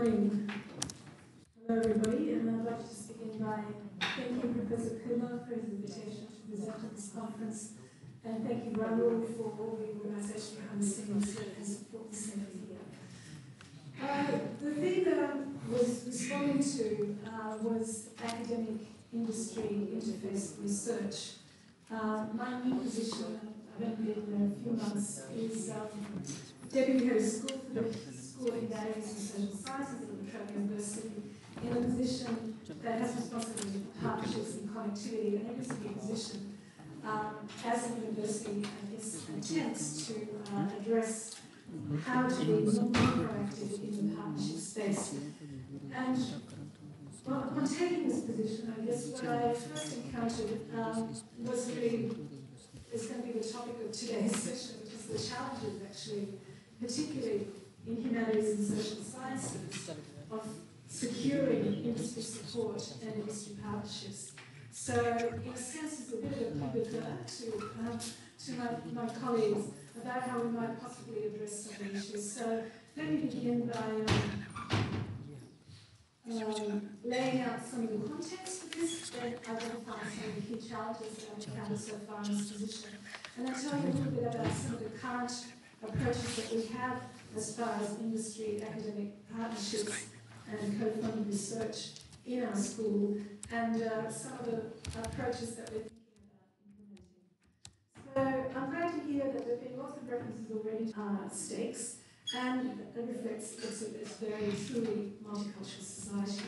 Morning. Hello everybody, and I'd like to just begin by thanking Professor Kumar for his invitation to present at this conference, and thank you Rahul for all the organisation behind the scenes that has supported the centre here. The thing that I was responding to was academic industry interface research. My new position, I've only been there a few months, is Deputy Head of School for the School of Humanities and Social Sciences at La Trobe University, in a position that has responsibility for partnerships and connectivity, and it is a new position as a university and its attempts to address how to be more proactive in the partnership space. And upon taking this position, I guess what I first encountered was really, is going to be the topic of today's session, which is the challenges actually, particularly in humanities and social sciences, of securing industry support and industry partnerships. So, in a sense, it's a bit of a pivot to my colleagues about how we might possibly address some of the issues. So, let me begin by laying out some of the context for this, then identify some of the key challenges that I've encountered so far in this position, and then tell you a little bit about some of the current approaches that we have as far as industry, academic partnerships and co-funded research in our school, and some of the approaches that we're thinking about implementing. So I'm glad to hear that there have been lots of references already to stakes, and it reflects it's very truly multicultural society.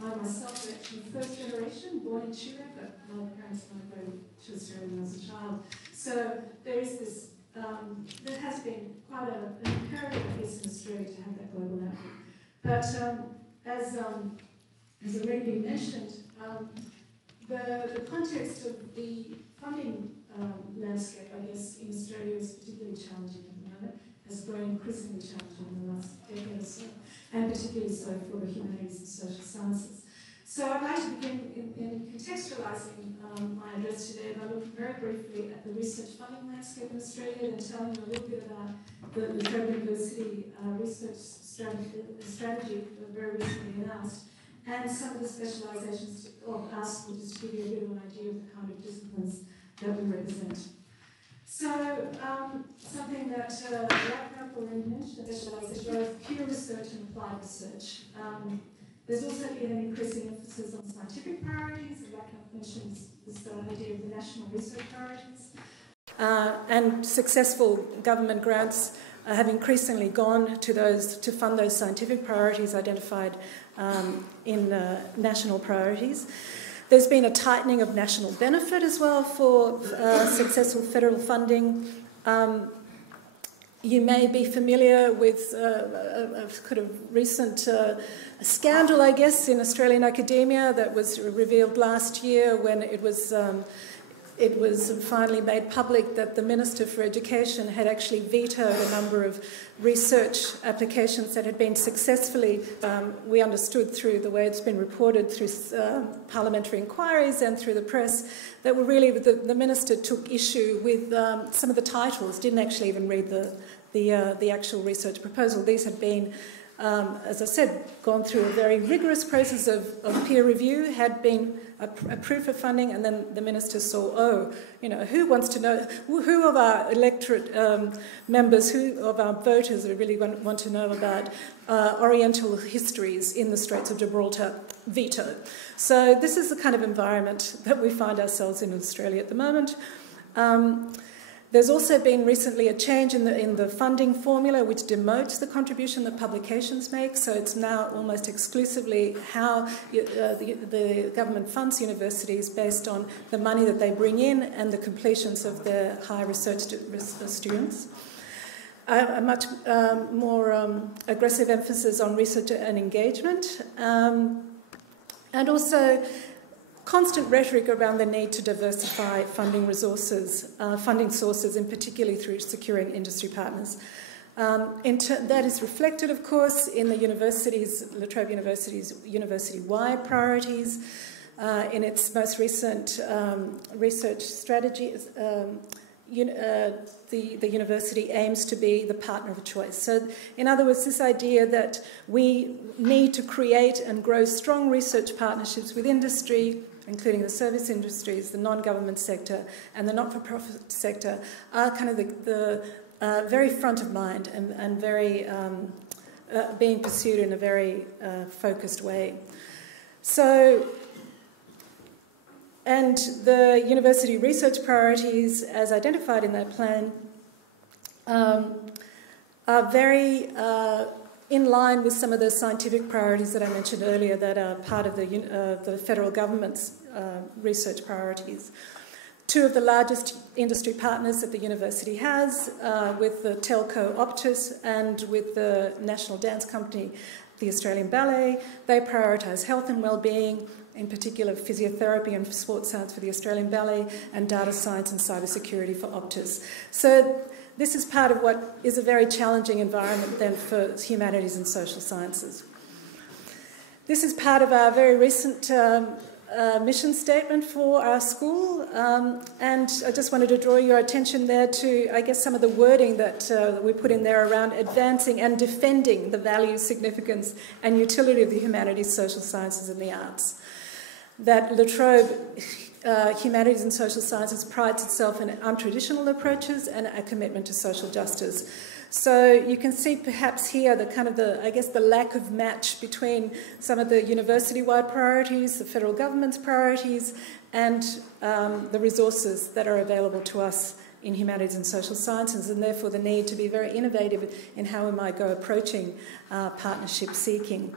I myself am actually first generation, born in Chile, but my parents migrated to Australia when I was a child. So there is this, there has been quite an imperative, at least in Australia, to have that global outlook. But as already been mentioned, the context of the funding landscape, I guess, in Australia is particularly challenging at the moment, has grown increasingly challenging in the last decade or so, and particularly so for the humanities and social sciences. So I'd like to begin in contextualising my address today by looking very briefly at the research funding landscape in Australia, and telling you a little bit about the La Trobe University research strategy that very recently announced, and some of the specialisations of our school, just to give you a bit of an idea of the kind of disciplines that we represent. So, something that Ragnarok already mentioned, specialisation, both pure research and applied research. There's also been an increasing emphasis on scientific priorities, and Ragnarok mentioned this idea of the national research priorities. And successful government grants have increasingly gone to those to fund those scientific priorities identified in national priorities. There's been a tightening of national benefit as well for successful federal funding. You may be familiar with a kind of recent scandal, I guess, in Australian academia that was revealed last year when it was finally made public that the Minister for Education had actually vetoed a number of research applications that had been successfully, we understood through the way it's been reported through parliamentary inquiries and through the press, that were really, the Minister took issue with some of the titles, didn't actually even read the actual research proposal. These had been, as I said, gone through a very rigorous process of peer review, had been approved for funding, and then the Minister saw, who wants to know, who of our electorate members, who of our voters really want to know about Oriental histories in the Straits of Gibraltar? Veto. So this is the kind of environment that we find ourselves in Australia at the moment. There's also been recently a change in the funding formula which demotes the contribution that publications make, so it's now almost exclusively how the government funds universities based on the money that they bring in and the completions of their higher research students. A much more aggressive emphasis on research and engagement, and also constant rhetoric around the need to diversify funding resources, funding sources, and particularly through securing industry partners. That is reflected, of course, in the university's, La Trobe University's university-wide priorities, in its most recent research strategy, the university aims to be the partner of choice. So, in other words, this idea that we need to create and grow strong research partnerships with industry, including the service industries, the non-government sector, and the not-for-profit sector, are kind of the very front of mind and very being pursued in a very focused way. So, and the university research priorities, as identified in that plan, are very in line with some of the scientific priorities that I mentioned earlier that are part of the federal government's research priorities. Two of the largest industry partners that the university has, with the telco Optus and with the national dance company, the Australian Ballet, they prioritise health and well-being, in particular physiotherapy and sports science for the Australian Ballet, and data science and cybersecurity for Optus. So this is part of what is a very challenging environment then for humanities and social sciences. This is part of our very recent mission statement for our school, and I just wanted to draw your attention there to, I guess, some of the wording that we put in there around advancing and defending the value, significance and utility of the humanities, social sciences and the arts. That La Trobe Humanities and Social Sciences prides itself in untraditional approaches and a commitment to social justice. So you can see perhaps here the lack of match between some of the university-wide priorities, the federal government's priorities, and the resources that are available to us in humanities and social sciences, and therefore the need to be very innovative in how we might go approaching partnership seeking.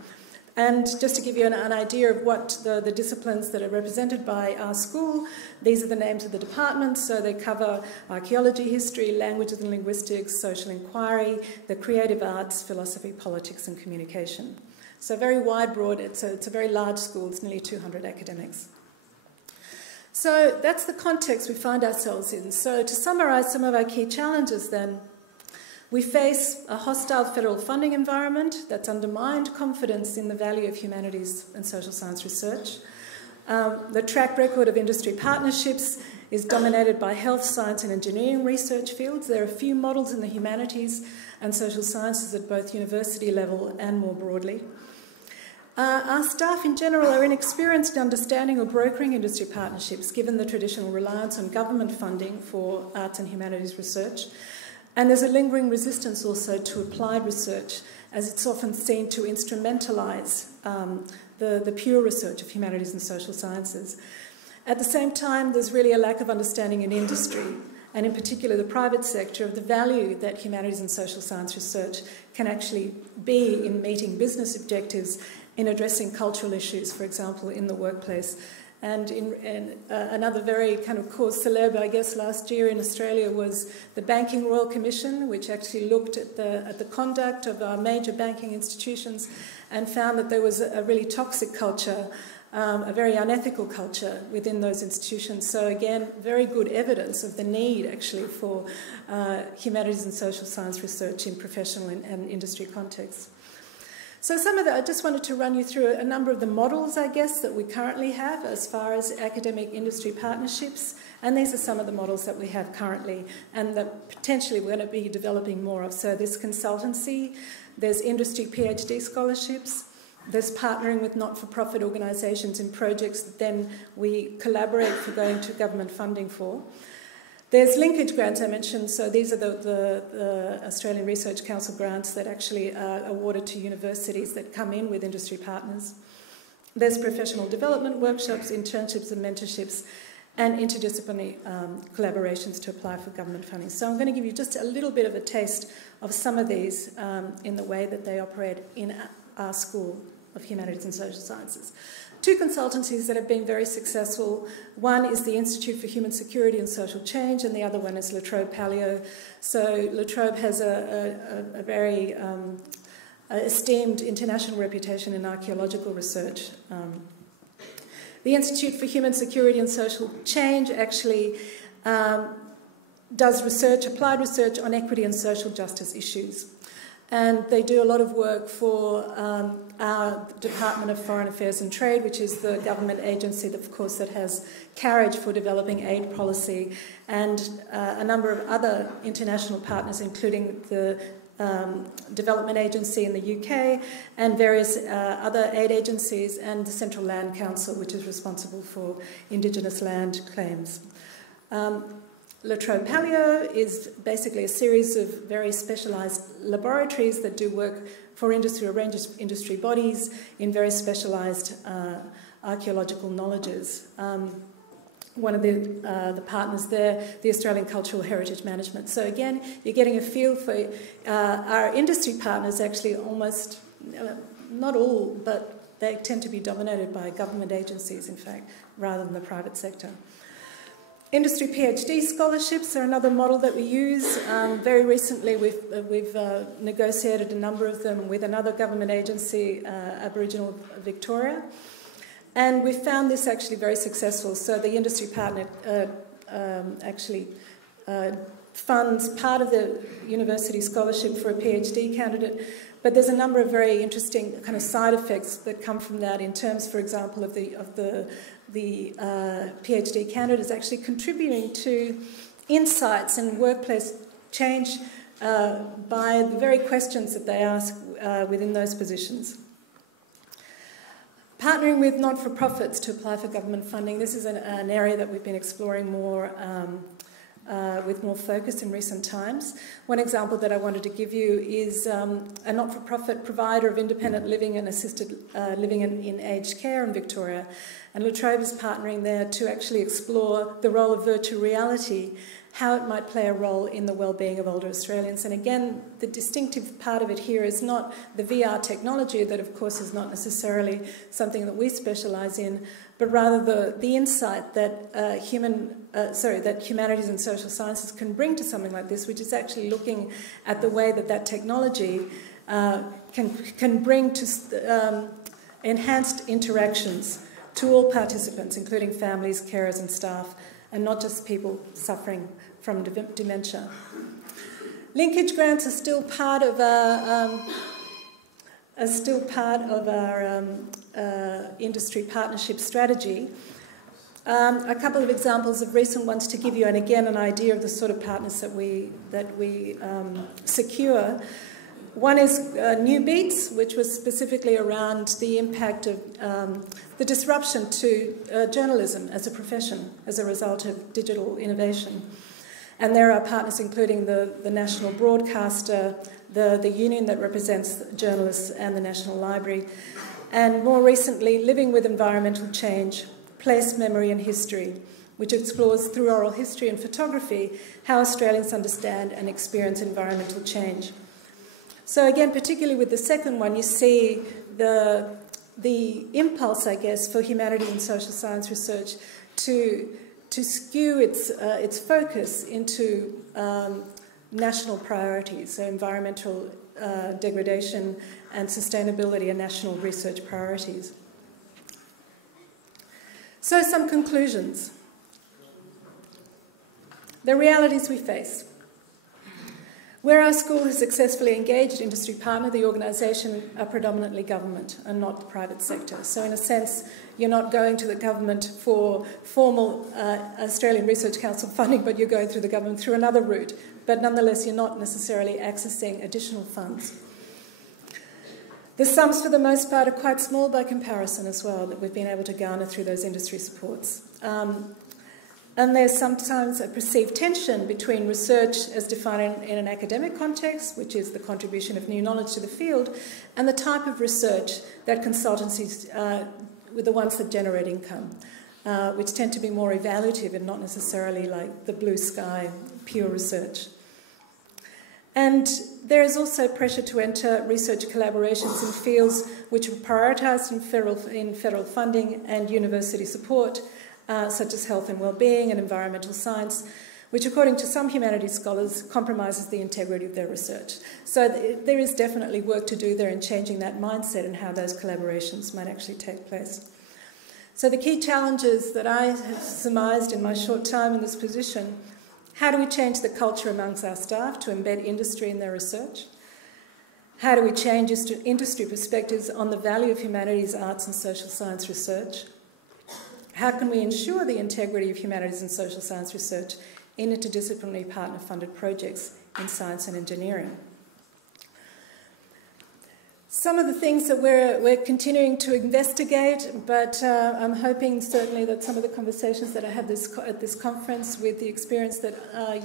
And just to give you an idea of what the disciplines that are represented by our school, these are the names of the departments. So they cover archaeology, history, languages and linguistics, social inquiry, the creative arts, philosophy, politics and communication. So very wide, broad. It's a very large school. It's nearly 200 academics. So that's the context we find ourselves in. So to summarise some of our key challenges then, we face a hostile federal funding environment that's undermined confidence in the value of humanities and social science research. The track record of industry partnerships is dominated by health, science and engineering research fields. There are few models in the humanities and social sciences at both university level and more broadly. Our staff in general are inexperienced in understanding or brokering industry partnerships, given the traditional reliance on government funding for arts and humanities research. And there's a lingering resistance also to applied research, as it's often seen to instrumentalise the pure research of humanities and social sciences. At the same time, there's really a lack of understanding in industry, and in particular the private sector, of the value that humanities and social science research can actually be in meeting business objectives, in addressing cultural issues, for example, in the workplace. And another very kind of cause célèbre, I guess, last year in Australia was the Banking Royal Commission, which actually looked at the conduct of our major banking institutions and found that there was a really toxic culture, a very unethical culture within those institutions. So again, very good evidence of the need actually for humanities and social science research in professional and industry contexts. So I just wanted to run you through a number of the models, I guess, that we currently have as far as academic industry partnerships. And these are some of the models that we have currently and that potentially we're going to be developing more of. So there's consultancy, there's industry PhD scholarships, there's partnering with not-for-profit organisations in projects that then we collaborate for going to government funding for. There's linkage grants I mentioned, so these are the Australian Research Council grants that actually are awarded to universities that come in with industry partners. There's professional development workshops, internships and mentorships, and interdisciplinary collaborations to apply for government funding. So I'm going to give you just a little bit of a taste of some of these in the way that they operate in our School of Humanities and Social Sciences. Two consultancies that have been very successful. One is the Institute for Human Security and Social Change, and the other one is La Trobe Paleo. So La Trobe has a very esteemed international reputation in archaeological research. The Institute for Human Security and Social Change actually does research, applied research on equity and social justice issues. And they do a lot of work for our Department of Foreign Affairs and Trade, which is the government agency, that, of course, that has carriage for developing aid policy, and a number of other international partners, including the Development Agency in the UK and various other aid agencies, and the Central Land Council, which is responsible for Indigenous land claims. La Trobe Paleo is basically a series of very specialised laboratories that do work for industry, a range of industry bodies in very specialised archaeological knowledges. One of the partners there, the Australian Cultural Heritage Management. So again, you're getting a feel for our industry partners. Actually, almost, not all, but they tend to be dominated by government agencies, in fact, rather than the private sector. Industry PhD scholarships are another model that we use. Very recently, we've negotiated a number of them with another government agency, Aboriginal Victoria, and we found this actually very successful. So the industry partner actually funds part of the university scholarship for a PhD candidate, but there's a number of very interesting kind of side effects that come from that, in terms, for example, of the PhD candidate is actually contributing to insights and workplace change by the very questions that they ask within those positions. Partnering with not-for-profits to apply for government funding. This is an area that we've been exploring more with more focus in recent times. One example that I wanted to give you is a not-for-profit provider of independent living and assisted living in aged care in Victoria. And La Trobe is partnering there to actually explore the role of virtual reality, how it might play a role in the well-being of older Australians. And again, the distinctive part of it here is not the VR technology, that of course is not necessarily something that we specialise in, but rather the insight that that humanities and social sciences can bring to something like this, which is actually looking at the way that technology can bring to enhanced interactions to all participants, including families, carers and staff, and not just people suffering from dementia. Linkage grants are still part of our industry partnership strategy. A couple of examples of recent ones to give you, and again, an idea of the sort of partners that we secure. One is New Beats, which was specifically around the impact of the disruption to journalism as a profession as a result of digital innovation. And there are partners including the national broadcaster, the union that represents journalists, and the National Library. And more recently, Living with Environmental Change, Place, Memory and History, which explores through oral history and photography how Australians understand and experience environmental change. So again, particularly with the second one, you see the impulse, I guess, for humanities and social science research to skew its focus into national priorities, so environmental degradation and sustainability are national research priorities. So some conclusions. The realities we face. Where our school has successfully engaged industry partner, the organisation are predominantly government and not the private sector. So in a sense, you're not going to the government for formal Australian Research Council funding, but you're going through the government through another route. But nonetheless, you're not necessarily accessing additional funds. The sums, for the most part, are quite small by comparison as well, that we've been able to garner through those industry supports. And there's sometimes a perceived tension between research as defined in an academic context, which is the contribution of new knowledge to the field, and the type of research that consultancies were the ones that generate income, which tend to be more evaluative and not necessarily like the blue sky, pure research. And there is also pressure to enter research collaborations in fields which are prioritised in federal funding and university support, such as health and well-being and environmental science, which, according to some humanities scholars, compromises the integrity of their research. So there is definitely work to do there in changing that mindset and how those collaborations might actually take place. So the key challenges that I have surmised in my short time in this position: how do we change the culture amongst our staff to embed industry in their research? How do we change industry perspectives on the value of humanities, arts and social science research? How can we ensure the integrity of humanities and social science research in interdisciplinary partner-funded projects in science and engineering? Some of the things that we're continuing to investigate, but I'm hoping certainly that some of the conversations that I had at this conference with the experience that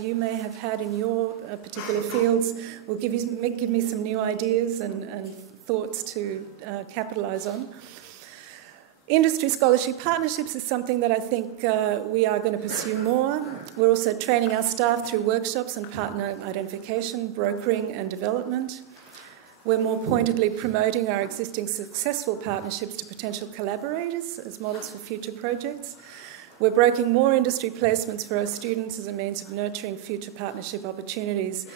you may have had in your particular fields will give me some new ideas and thoughts to capitalise on. Industry scholarship partnerships is something that I think we are going to pursue more. We're also training our staff through workshops and partner identification, brokering and development. We're more pointedly promoting our existing successful partnerships to potential collaborators as models for future projects. We're brokering more industry placements for our students as a means of nurturing future partnership opportunities.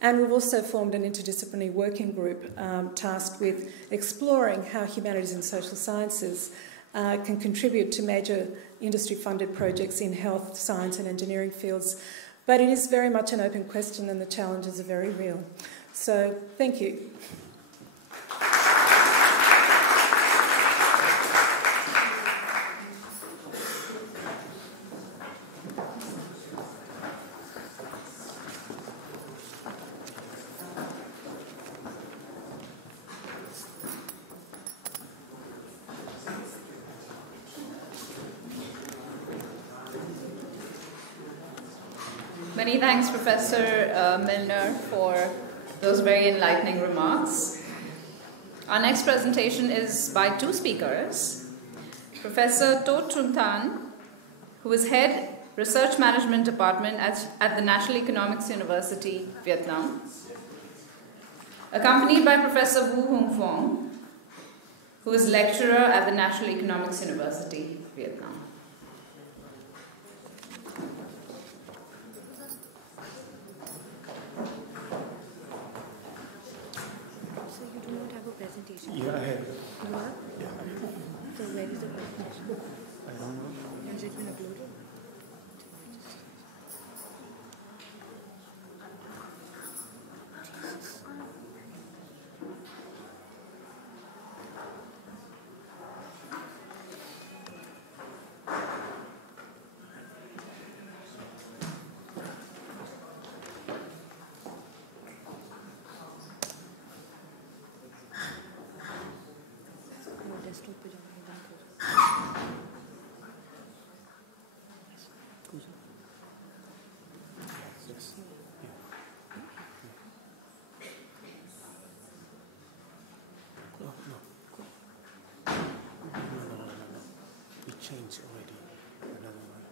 And we've also formed an interdisciplinary working group tasked with exploring how humanities and social sciences can contribute to major industry-funded projects in health, science and engineering fields. But it is very much an open question and the challenges are very real. So, thank you. Many thanks, Professor Milner, for those very enlightening remarks. Our next presentation is by two speakers. Professor To Trung Tan, who is Head Research Management Department at the National Economics University, Vietnam, accompanied by Professor Wu Hung Phong, who is Lecturer at the National Economics University, Vietnam. Yeah, I have. You are? Yeah. So where is the presentation? I don't know. Has it been uploaded? desktop पे जाके बंद कर We changed already. Another one.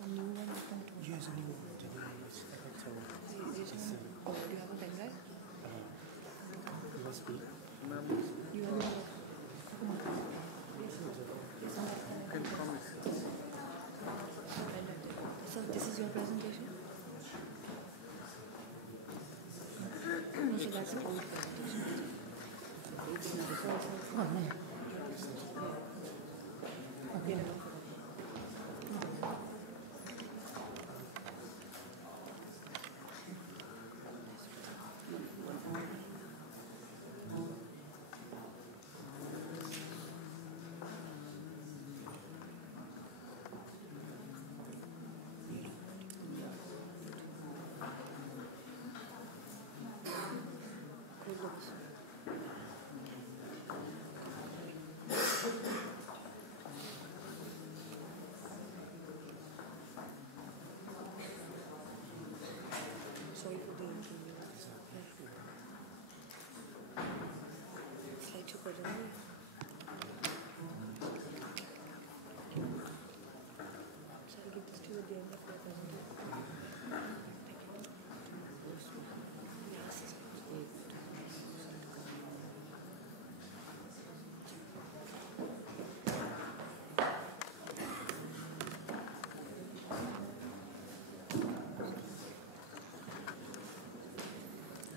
A new one open to Yes, a new one. The new one is this one. Oh, do you have a pen drive? USB. You have a So this is your presentation? So that's an old presentation. Yeah. Sorry for the inconvenience. Slideshow कर रहे हैं. Shall I give this to you at the end of the presentation?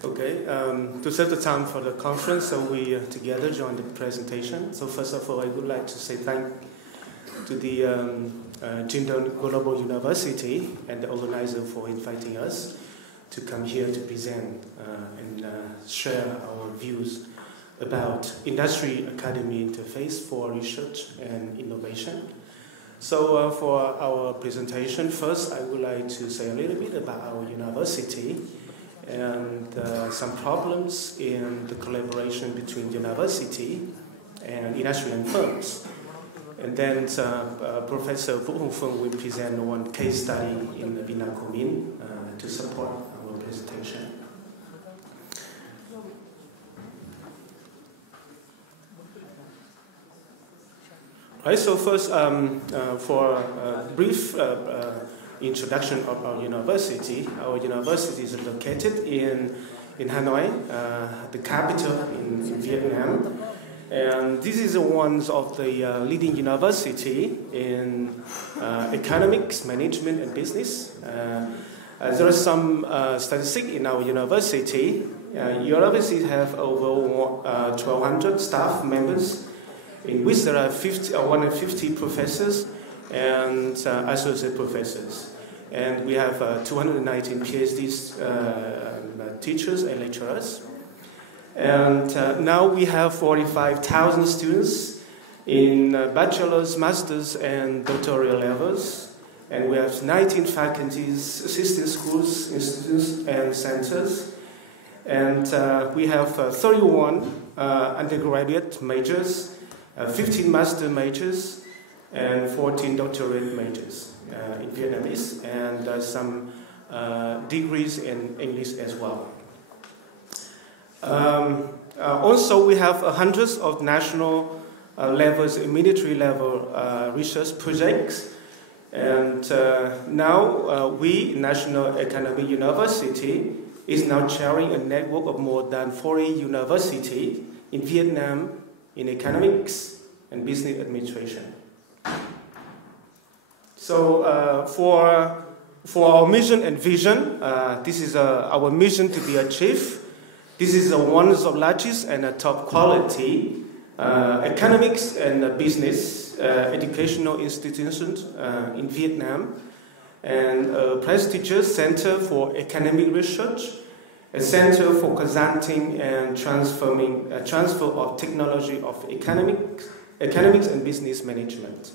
Okay, to set the time for the conference, so we together join the presentation. So first of all, I would like to say to the Jindal Global University and the organizer for inviting us to come here to present and share our views about industry academy interface for research and innovation. So for our presentation, first I would like to say a little bit about our university and some problems in the collaboration between university and industry and firms. And then Professor Vũ Hồng Phương will present one case study in the Vietnam Commune to support our presentation. Right, so first, for a brief introduction of our university is located in Hanoi, the capital in Vietnam. And this is one of the leading university in economics, management, and business. There are some statistics in our university. Universities have over 1,200 staff members, in which there are 150 professors and associate professors. And we have 219 PhDs, teachers and lecturers. And now we have 45,000 students in bachelor's, master's, and doctoral levels. And we have 19 faculties, assistant schools, institutes, and centers. And we have 31 undergraduate majors, 15 master majors, and 14 doctorate majors in Vietnamese, and some degrees in English as well. Also, we have hundreds of national levels and military level research projects. And now we, National Academic University, is now chairing a network of more than 40 universities in Vietnam in economics and business administration. So for our mission and vision, this is our mission to be achieved. This is one of the largest and top quality economics and business educational institutions in Vietnam, and a prestigious center for economic research, a center for consulting and transfer of technology of economics and business management.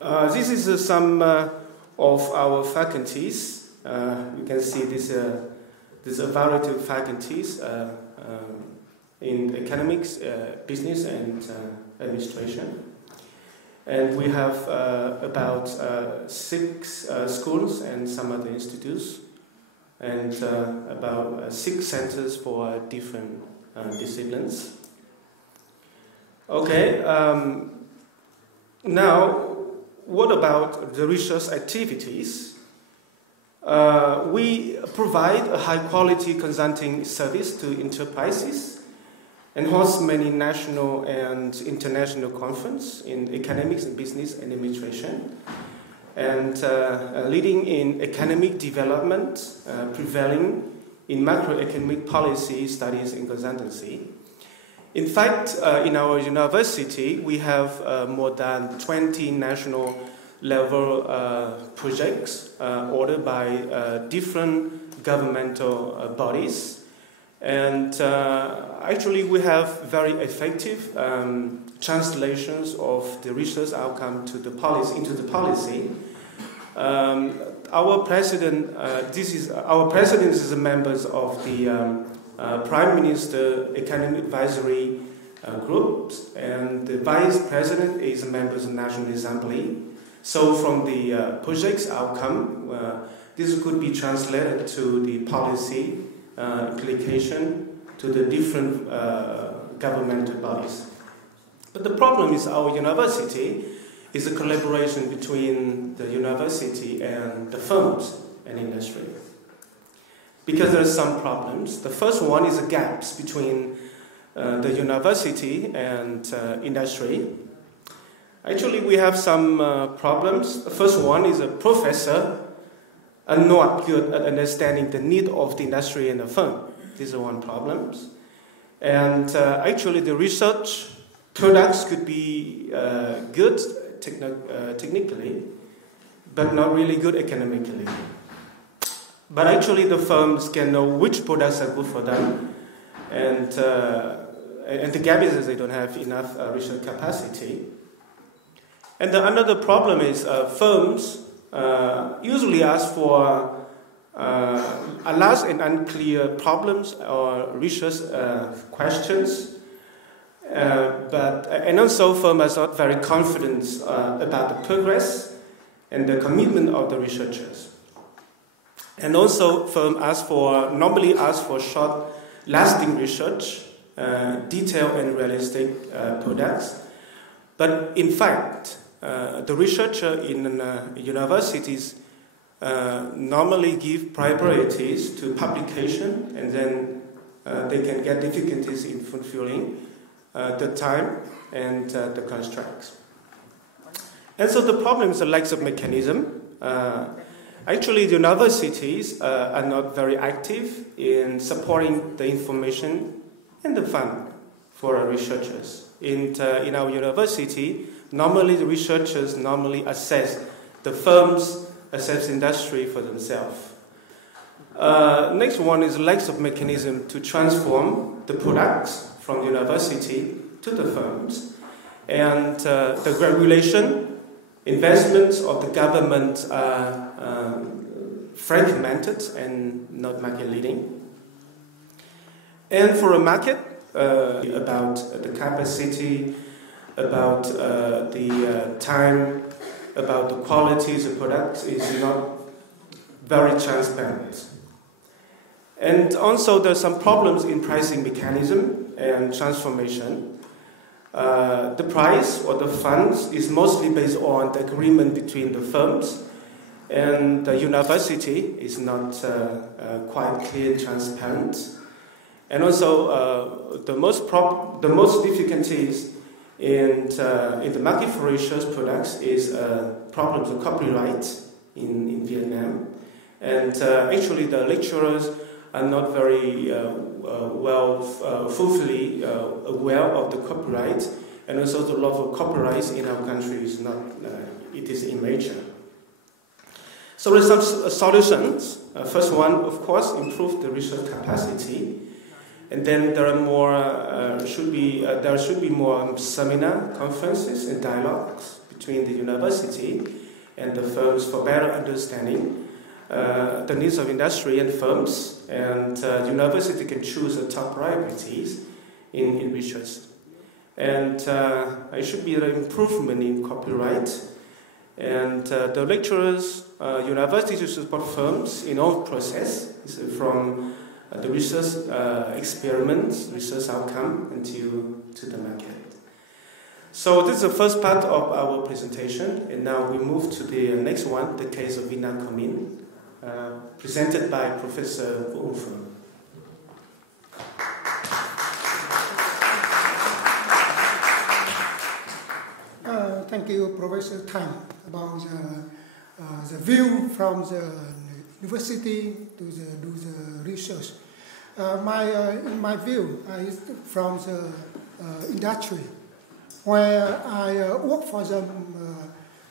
This is some of our faculties. You can see this. There's a variety of faculties in economics, business, and administration. And we have about 6 schools and some other institutes, and about 6 centers for different disciplines. Okay, now what about the research activities? We provide a high-quality consulting service to enterprises and host many national and international conferences in economics and business and administration, and leading in economic development, prevailing in macroeconomic policy studies and consultancy. In fact, in our university, we have more than 20 national level projects ordered by different governmental bodies, and actually we have very effective translations of the research outcome to the policy into the policy. Our president, our president is a member of the Prime Minister Economic Advisory Group, and the Vice President is a member of the National Assembly. So from the project's outcome, this could be translated to the policy implication to the different governmental bodies. But the problem is our university is a collaboration between the university and the firms and industry. Because there are some problems. The first one is the gaps between the university and industry. Actually, we have some problems. The first one is a professor are not good at understanding the need of the industry and the firm. This is one problem. And actually, the research products could be good technically, but not really good economically. But actually the firms can know which products are good for them, and the gap is that they don't have enough research capacity. And another problem is firms usually ask for large and unclear problems or research questions, and also firms are not very confident about the progress and the commitment of the researchers. And also firms normally ask for short lasting research, detailed and realistic products. But in fact, the researcher in universities normally give priorities to publication, and then they can get difficulties in fulfilling the time and the contracts. And so the problem is the lack of mechanism. Actually, the universities are not very active in supporting the information and the fund for our researchers. In our university, normally the researchers assess the firms, assess industry for themselves. Next one is lack of mechanism to transform the products from the university to the firms. And the regulation, investments of the government are fragmented and not market leading. And for a market, about the capacity, about the time, about the qualities of products is not very transparent. And also there's some problems in pricing mechanism and transformation. The price or the funds is mostly based on the agreement between the firms, and the university is not quite clear and transparent. And also the most difficulties in the market for research products is problems of copyright in Vietnam. And actually the lecturers are not very fully aware of the copyright, and also the law of copyright in our country is not, it is immature. So there are some solutions. First one, of course, improve the research capacity. And then there are there should be more seminar, conferences, and dialogues between the university and the firms for better understanding the needs of industry and firms. And the university can choose the top priorities in research. And there should be an improvement in copyright. And the lecturers, universities should support firms in all process, from the research experiments, research outcome, until to the market. So this is the first part of our presentation, and now we move to the next one, the case of Vinacomin, presented by Professor Vũ Phương. Thank you, Professor Thanh, about the view from the university to do the research. In my view, from the industry, where I work for them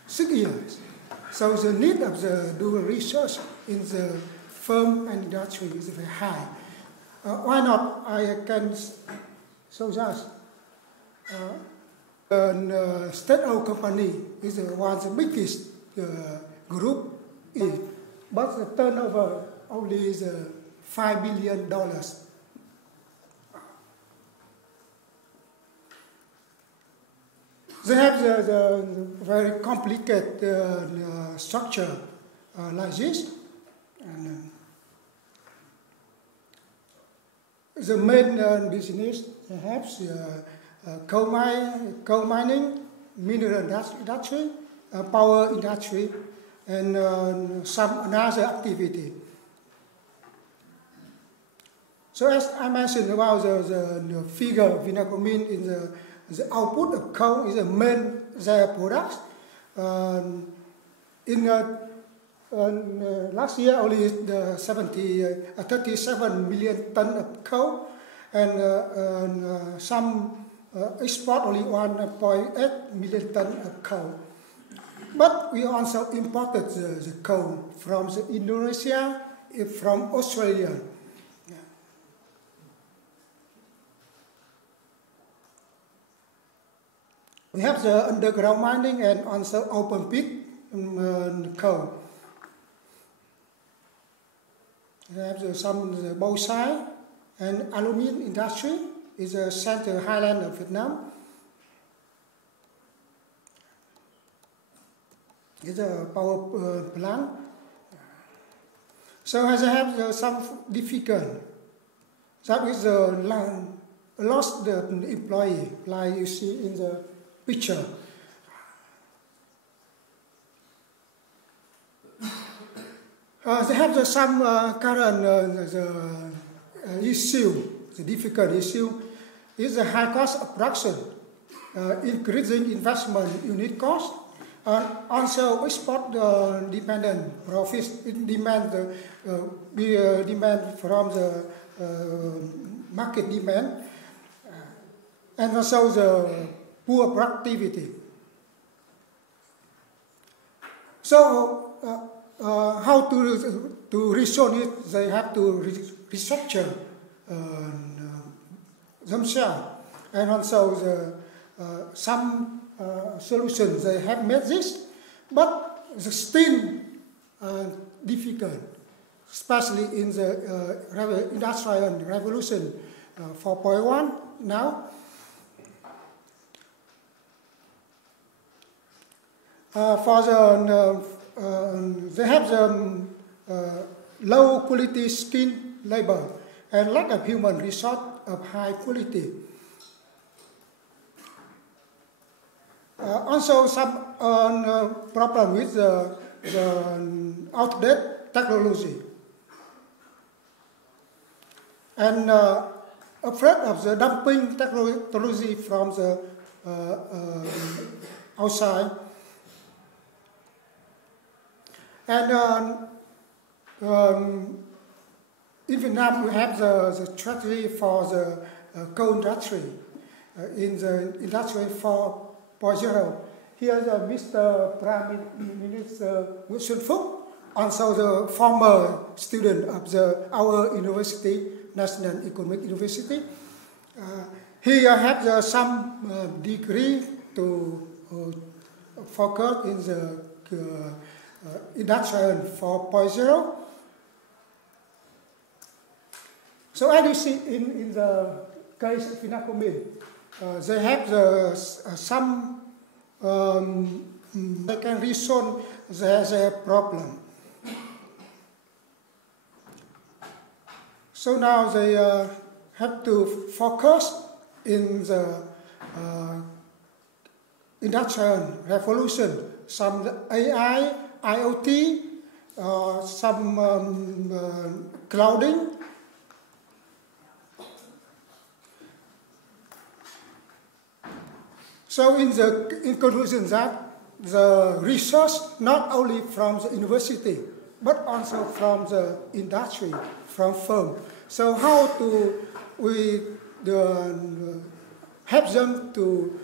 6 years. So the need of the do research in the firm and industry is very high. Why not? I can show that. State-owned company is one of the biggest group, but the turnover only is $5 billion. They have the very complicated structure like this. And the main business perhaps coal mining, mineral industry, power industry, and some another activity. So as I mentioned about the figure of Vinacomin in the output of coal is the main their products. Last year only 37 million tons of coal, and some export only 1.8 million tons of coal. But we also imported the coal from Indonesia, from Australia. We have the underground mining and also open pit coal. We have some bauxite and aluminum industry is the center highland of Vietnam. It's a power plant. So as I have some difficult, that is lost the employee, like you see in the picture. They have some current issue, the difficult issue is the high cost of production, increasing investment unit cost, and also export dependent profits. It demand from the market demand, and also the poor productivity. So how to resolve it? They have to restructure themselves, and also some solutions they have made this, but it's still difficult, especially in the industrial revolution 4.1 now. For the they have the low quality skilled labor and lack of human resource of high quality. Also some problem with the outdated technology, and afraid of the dumping technology from the outside. And in Vietnam, we have the strategy for the coal industry in the industry 4.0. Here, Mr. Prime Minister Nguyễn Xuân Phúc, also the former student of our university, National Economic University. He has some degree to focus in the industrial 4.0. So as you see in the case of Vinacomin, they have some they can resolve their problem. So now they have to focus in the industrial revolution, some AI, IoT, some clouding. So in conclusion, that the research not only from the university, but also from the industry, from firm. So how to we help them to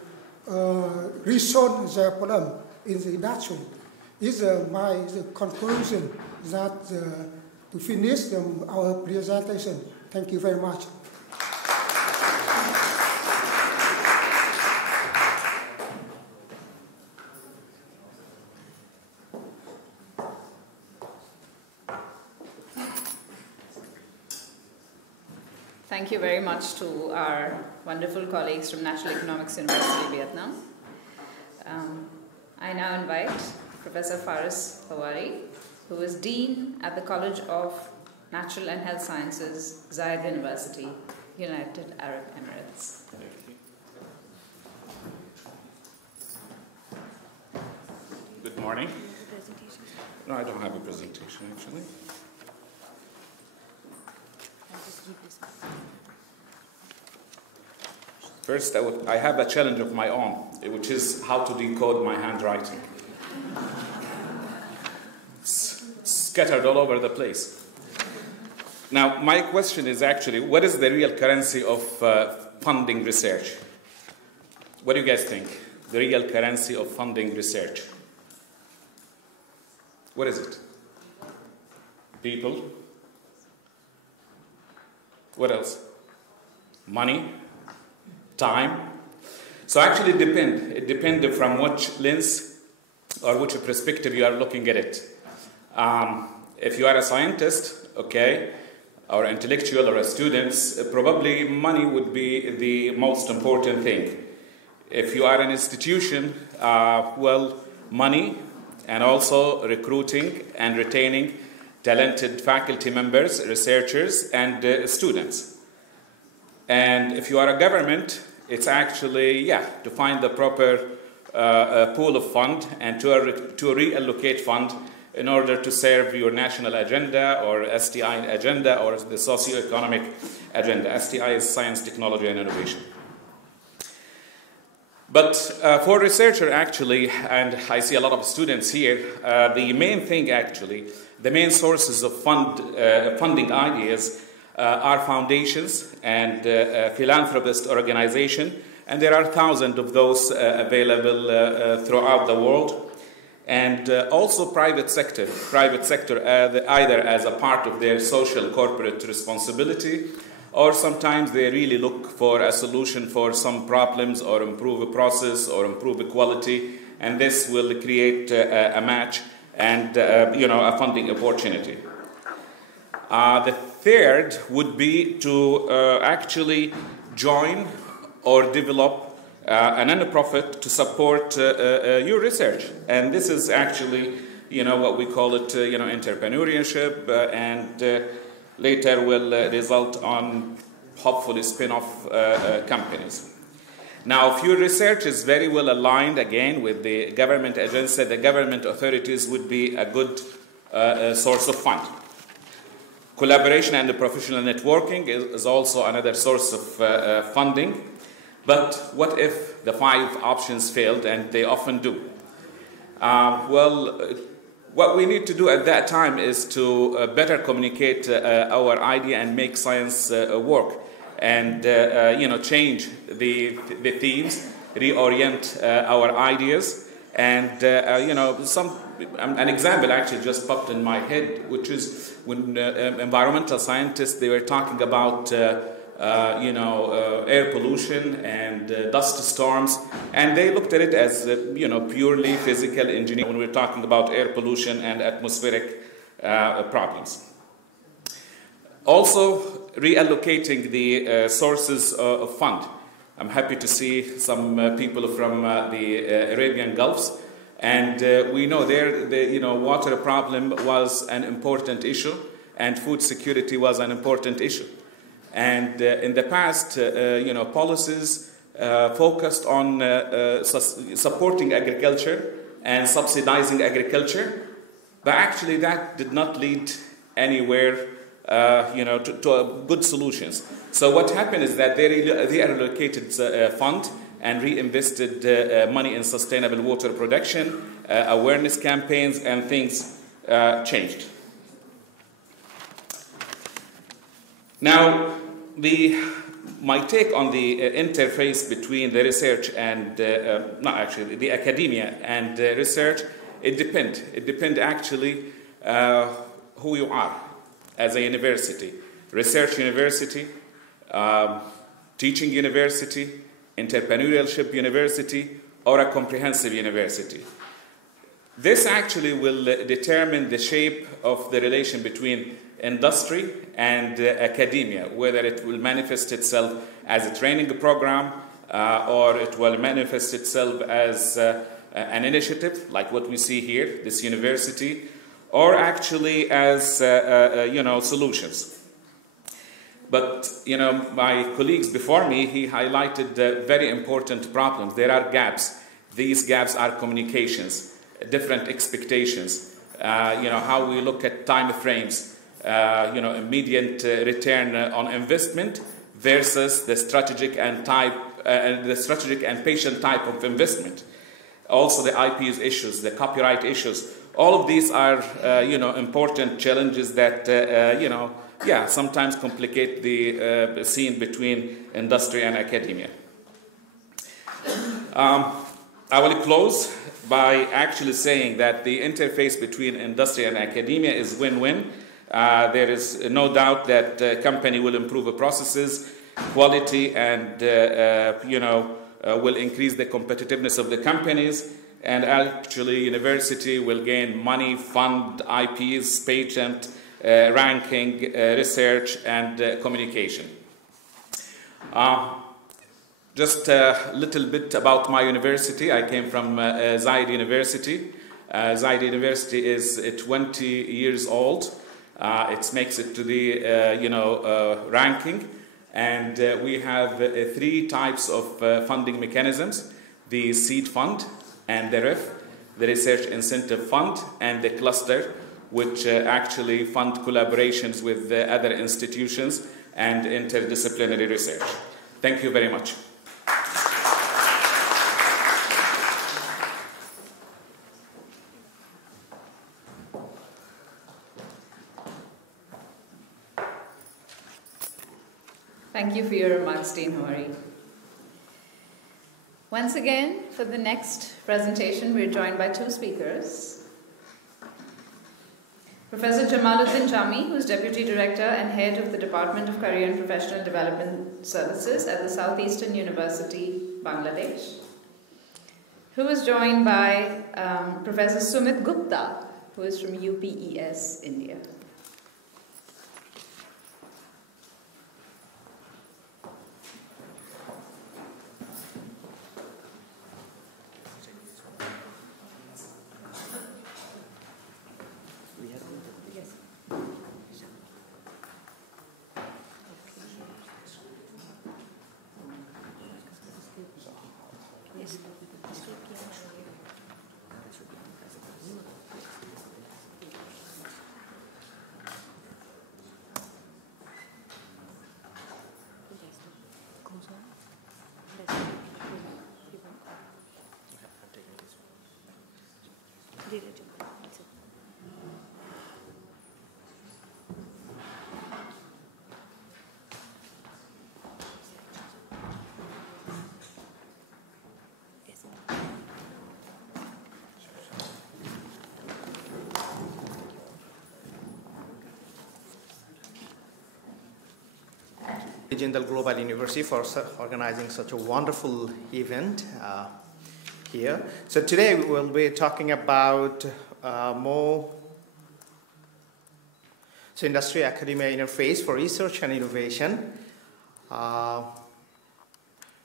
resolve their problem in the industry is my conclusion that to finish our presentation. Thank you very much. Thank you very much to our wonderful colleagues from National Economics University, Vietnam. I now invite Professor Faris Hawari, who is Dean at the College of Natural and Health Sciences, Zayed University, United Arab Emirates. Thank you. Good morning. No, I don't have a presentation actually. First, I have a challenge of my own, which is how to decode my handwriting. It's scattered all over the place. Now, my question is actually, what is the real currency of funding research? what do you guys think? The real currency of funding research? What is it? People? What else? Money? Time? So actually it depends from which lens or which perspective you are looking at it. If you are a scientist, okay, or intellectual or a student, probably money would be the most important thing. If you are an institution, well, money and also recruiting and retaining talented faculty members, researchers, and students. And if you are a government, it's actually, to find the proper pool of fund and to reallocate fund in order to serve your national agenda or STI agenda or the socio-economic agenda. STI is science, technology, and innovation. But for researcher, actually, and I see a lot of students here, the main thing, actually, the main sources of funding ideas are foundations and philanthropist organizations, and there are thousands of those available throughout the world. And also private sector either as a part of their social corporate responsibility, or sometimes they really look for a solution for some problems or improve a process or improve a quality, and this will create a match and a funding opportunity. The third would be to actually join or develop a non-profit to support your research, and this is actually what we call it entrepreneurship, and later will result on hopefully spin-off companies. Now, if your research is very well aligned again with the government agency, the government authorities would be a good source of fund. Collaboration and the professional networking is also another source of funding. But what if the 5 options failed, and they often do? Well, what we need to do at that time is to better communicate our idea and make science work, and change the themes, reorient our ideas, and an example actually just popped in my head, which is when environmental scientists, they were talking about air pollution and dust storms, and they looked at it as purely physical engineering when we're talking about air pollution and atmospheric problems. Also, reallocating the sources of fund. I'm happy to see some people from the Arabian Gulfs, and we know there the water problem was an important issue, and food security was an important issue. And in the past, policies focused on supporting agriculture and subsidizing agriculture, but actually that did not lead anywhere, to good solutions. So what happened is that they allocated fund and reinvested money in sustainable water production, awareness campaigns, and things changed. Now, my take on the interface between the research and, the academia and research, it depends. It depends actually who you are as a university. Research university, teaching university, entrepreneurship university, or a comprehensive university. This actually will determine the shape of the relation between industry and academia, whether it will manifest itself as a training program or it will manifest itself as an initiative like what we see here, this university, or actually as solutions. But my colleagues before me, he highlighted very important problems. There are gaps. These gaps are communications, different expectations, how we look at time frames, immediate return on investment versus the strategic and patient type of investment. Also the IP issues, the copyright issues. All of these are, important challenges that, sometimes complicate the scene between industry and academia. I will close by actually saying that the interface between industry and academia is win-win. There is no doubt that the company will improve the processes, quality, and will increase the competitiveness of the companies. And actually, university will gain money, fund, IPs, patent, ranking, research, and communication. Just a little bit about my university. I came from Zayed University. Zayed University is 20 years old. It makes it to the ranking, and we have 3 types of funding mechanisms: the seed fund and the RIF, the research incentive fund, and the cluster, which actually fund collaborations with other institutions and interdisciplinary research. Thank you very much. Thank you for your remarks, Dean Hori. Once again, for the next presentation, we're joined by 2 speakers. Professor Jamaluddin Jami, who is Deputy Director and Head of the Department of Career and Professional Development Services at the Southeastern University, Bangladesh, who is joined by Professor Sumit Gupta, who is from UPES, India. Jindal Global University for organizing such a wonderful event here. So today we will be talking about industry academia interface for research and innovation.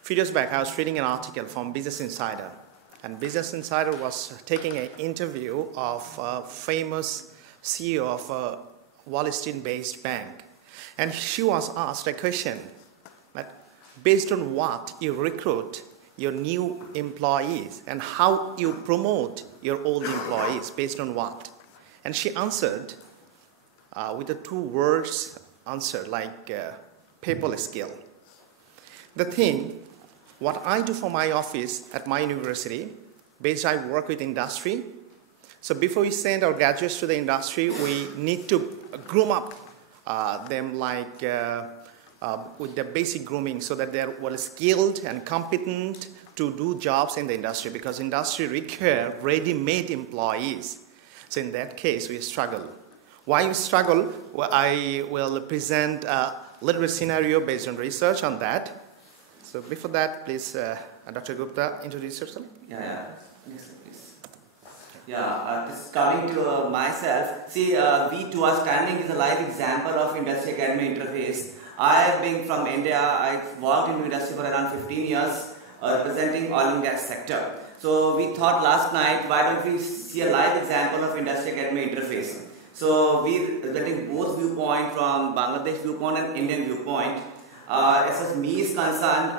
Few days back I was reading an article from Business Insider, and Business Insider was taking an interview of a famous CEO of a Wall Street based bank. And she was asked a question that based on what you recruit your new employees and how you promote your old employees, based on what? And she answered with a 2 words answer, like people skill. The thing, what I do for my office at my university, based I work with industry. So before we send our graduates to the industry, we need to groom up them like with the basic grooming so that they're well skilled and competent to do jobs in the industry, because industry require ready-made employees. So in that case, we struggle. Why we struggle? Well, I will present a little bit scenario based on research on that. So before that, please, Dr. Gupta, introduce yourself. Yeah. Yes, please. Yeah, this coming to myself. See, we 2 are standing is a live example of industry academy interface. I being from India, I've worked in industry for around 15 years, representing oil and gas sector. So we thought last night, why don't we see a live example of industry academy interface? So we representing both viewpoint, from Bangladesh viewpoint and Indian viewpoint. As far as me is concerned,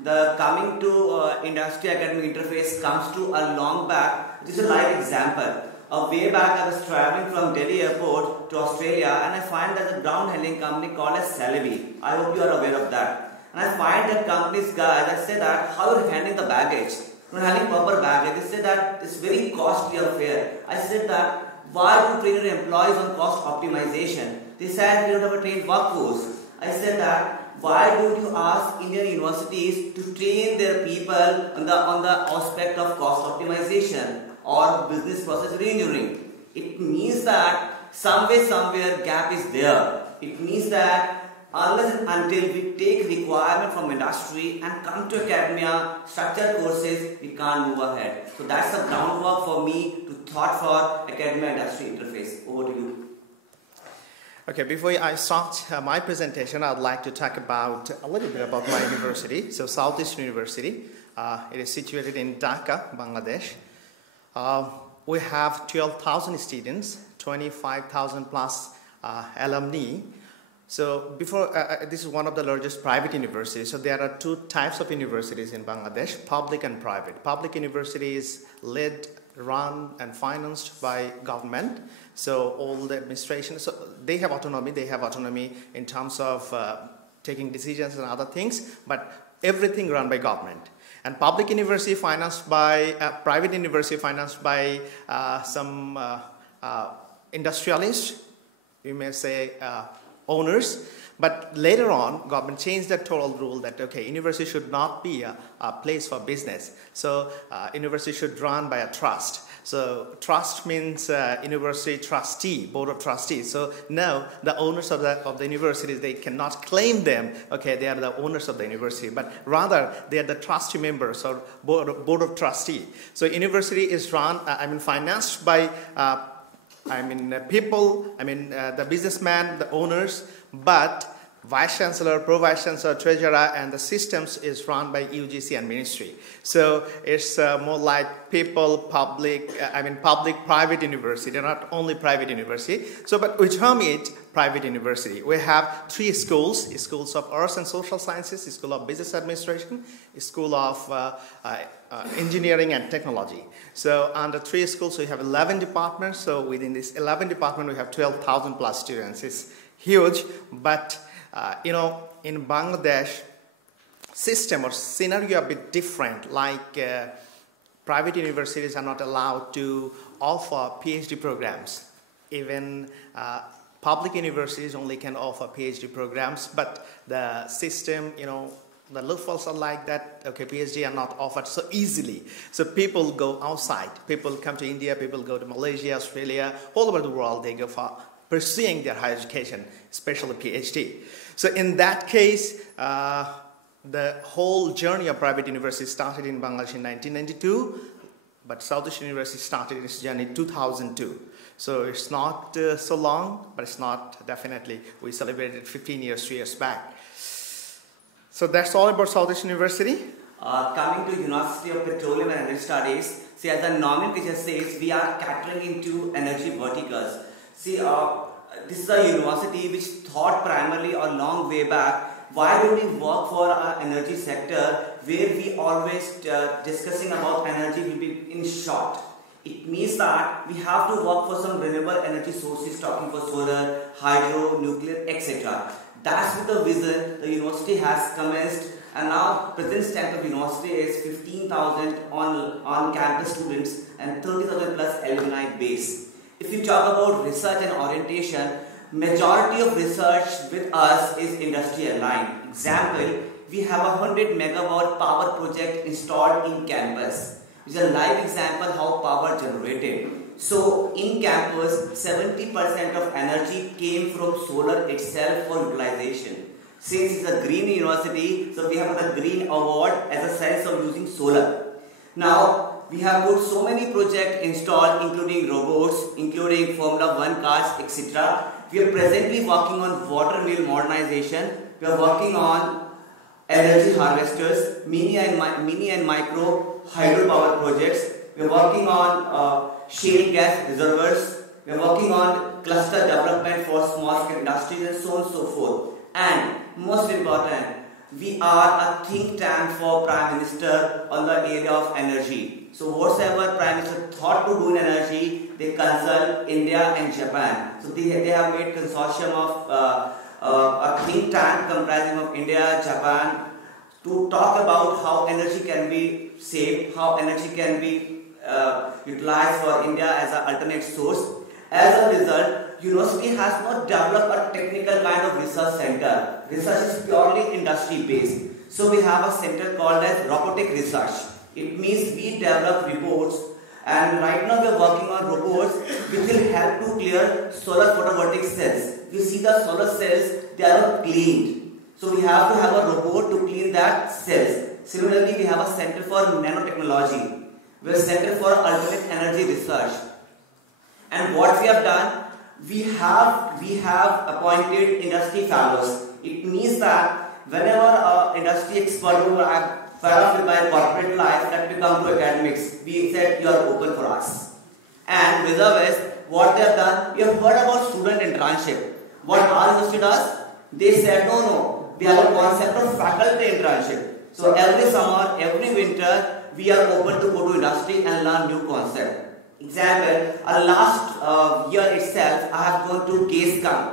the coming to industry academy interface comes to a long back. This is a live example. Way back I was traveling from Delhi airport to Australia, and I find there's a ground handling company called as Celebi. I hope you are aware of that. And I find that company's guys, I say that, how are you handling the baggage? You're handling proper baggage. They say that it's very costly affair. I said that, why do you train your employees on cost optimization? They said we don't have a trained workforce. I said that, why don't you ask Indian universities to train their people on the aspect of cost optimization or business process reengineering? It means that somewhere gap is there. It means that unless and until we take requirement from industry and come to academia, structured courses, we can't move ahead. So that's the groundwork for me to thought for academia-industry interface. Over to you. Okay, before I start my presentation, I'd like to talk about a little bit about my university. So Southeast University, it is situated in Dhaka, Bangladesh. We have 12,000 students, 25,000 plus alumni. So this is one of the largest private universities. So there are two types of universities in Bangladesh, public and private. Public university is led, run and financed by government. So all the administration, so they have autonomy in terms of taking decisions and other things, but everything run by government. And public university financed by, private university financed by some industrialists, you may say owners, but later on government changed the total rule that okay, university should not be a place for business. So university should run by a trust. So trust means university trustee, board of trustees. So now the owners of the universities, they cannot claim them, okay, they are the owners of the university, but rather they are the trustee members or board of trustee. So university is run, financed by people, the businessman, the owners, but Vice Chancellor, Pro-Vice Chancellor, Treasurer, and the systems is run by UGC and Ministry. So it's more like people, public-private university, not only private university. So, but we term it private university. We have three schools: schools of Arts and Social Sciences, School of Business Administration, School of Engineering and Technology. So under three schools, we have 11 departments. So within this 11 department, we have 12,000 plus students. It's huge, but in Bangladesh, system or scenario a bit different. Like private universities are not allowed to offer PhD programs. Even public universities only can offer PhD programs, but the system, the loopholes are like that. Okay, PhD are not offered so easily. So people go outside. People come to India, people go to Malaysia, Australia, all over the world. They go for pursuing their higher education, especially PhD. So in that case, the whole journey of private university started in Bangladesh in 1992, but Southeast University started its journey in 2002. So it's not so long, but it's not definitely. We celebrated 15 years, 3 years back. So that's all about Southeast University. Coming to University of Petroleum and Energy Studies, see, as the nomenclature says, we are catering into energy verticals. See, this is a university which thought primarily a long way back, why don't we work for our energy sector where we always discussing about energy will be in short. It means that we have to work for some renewable energy sources, talking for solar, hydro, nuclear, etc. That's with the vision the university has commenced, and now present strength of university is 15,000 on-campus students and 30,000 plus alumni base. If you talk about research and orientation, majority of research with us is industry aligned. Example, we have a 100 megawatt power project installed in campus, which is a live example how power generated. So in campus, 70% of energy came from solar itself for utilization. Since it's a green university, so we have the green award as a sense of using solar. Now, we have got so many projects installed, including robots, including Formula 1 cars, etc. We are presently working on water mill modernization. We are working on energy harvesters, mini and micro hydropower projects. We are working on shale gas reservoirs. We are working on cluster development for small scale industries and so on and so forth. And most important, we are a think tank for Prime Minister on the area of energy. So whatsoever Prime Minister thought to do in energy, they consult India and Japan. So they have made consortium of a think tank comprising of India, Japan, to talk about how energy can be saved, how energy can be utilized for India as an alternate source. As a result, university has not developed a technical kind of research center. research is purely industry based. So we have a center called as robotic research. It means we develop reports, and right now we are working on robots which will help to clear solar photovoltaic cells. You see the solar cells, they are not cleaned. So we have to have a robot to clean that cells. Similarly, we have a center for nanotechnology. We have a center for alternate energy research. And what we have done, we have appointed industry fellows. It means that whenever industry expert who are fed up with my corporate life, that we come to academics, we said you are open for us. And reservists, what they have done, we have heard about student internship. What our industry does, they said no, we have a concept of faculty internship. So every summer, every winter, we are open to go to industry and learn new concept. Example, last year itself, I have gone to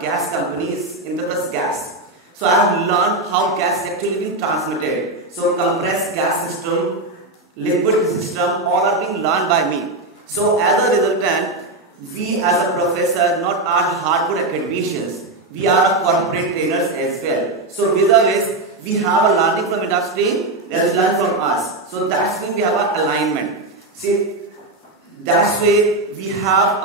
gas companies, Indraprasth Gas. So I have learned how gas is actually being transmitted. So compressed gas system, liquid system, all are being learned by me. So as a resultant, we as a professor not are hardcore academicians. We are corporate trainers as well. So with this, we have a learning from industry, they learn from us. So that's why we have an alignment. See, that's why we have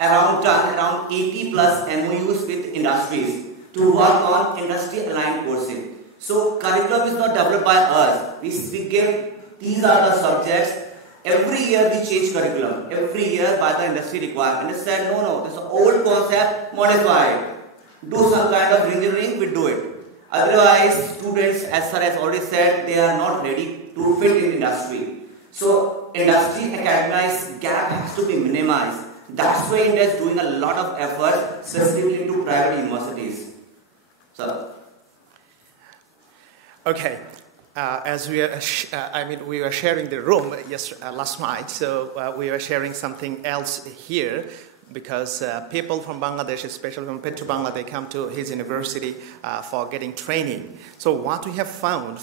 around 80 plus MOUs with industries to work on industry aligned courses. So curriculum is not developed by us. We give, these are the subjects. Every year we change curriculum. Every year by the industry requirement. They said no, this is an old concept, modified. Do some kind of engineering, we do it. Otherwise, students, as sir has already said, they are not ready to fit in industry. So industry academic gap has to be minimized. That's why India is doing a lot of effort specifically into private universities. So, okay. As we are, we were sharing the room last night, so we were sharing something else here, because people from Bangladesh, especially from Petro Bangla, they come to his university for getting training. So what we have found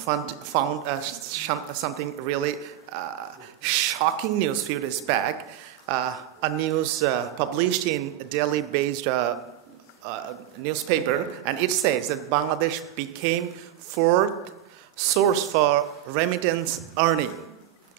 something really shocking news a few days back. A news published in Delhi-based newspaper, and it says that Bangladesh became fourth source for remittance earning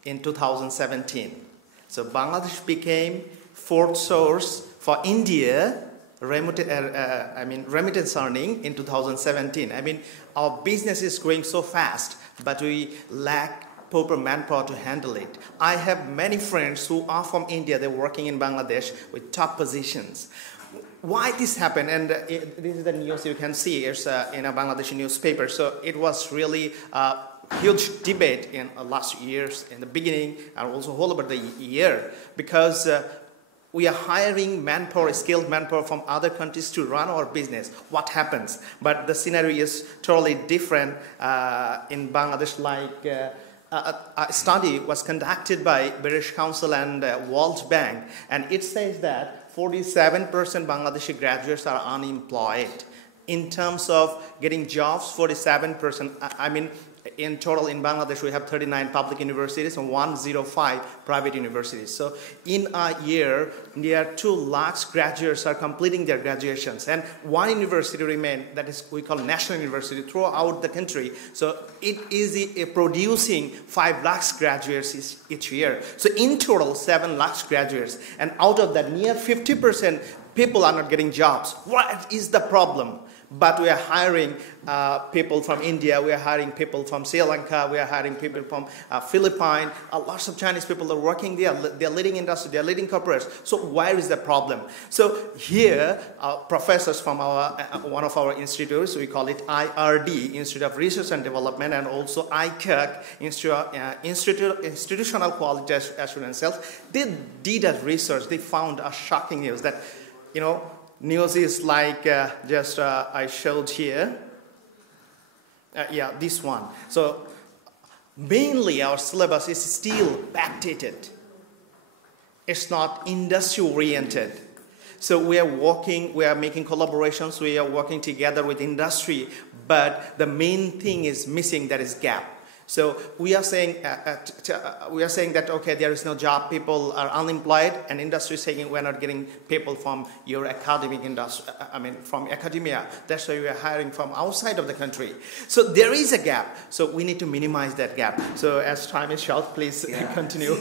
in 2017. So Bangladesh became fourth source for India remittance earning in 2017. I mean, our business is growing so fast, but we lack proper manpower to handle it. I have many friends who are from India, they're working in Bangladesh with top positions. Why this happened, and this is the news you can see, it's in a Bangladeshi newspaper, so it was really a huge debate in last years, in the beginning, and also all over the year, because we are hiring manpower, skilled manpower from other countries to run our business. What happens? But the scenario is totally different in Bangladesh. Like a study was conducted by British Council and World Bank, and it says that 47% Bangladeshi graduates are unemployed. In terms of getting jobs, 47%, I mean, in total in Bangladesh, we have 39 public universities and 105 private universities. So in a year, near 2 lakhs graduates are completing their graduations. And one university remains, that is we call national university, throughout the country. So it is producing 5 lakhs graduates each year. So in total, 7 lakhs graduates. And out of that, near 50% people are not getting jobs. What is the problem? But we are hiring people from India, we are hiring people from Sri Lanka, we are hiring people from Philippines. Lots of Chinese people are working there. They're leading industry, they're leading corporates. So where is the problem? So here, professors from one of our institutes, we call it IRD, Institute of Research and Development, and also ICAC, Institutional Quality Assurance Cells, they did a research. They found a shocking news that, you know, news is like I showed here. Yeah, this one. So mainly our syllabus is still backdated. It's not industry oriented. So we are making collaborations, we are working together with industry, but the main thing is missing, that is gap. So we are saying that okay, there is no job, people are unemployed, and industry is saying we're not getting people from your academic industry. From academia. That's why we are hiring from outside of the country. So there is a gap. So we need to minimize that gap. So as time is short, please continue.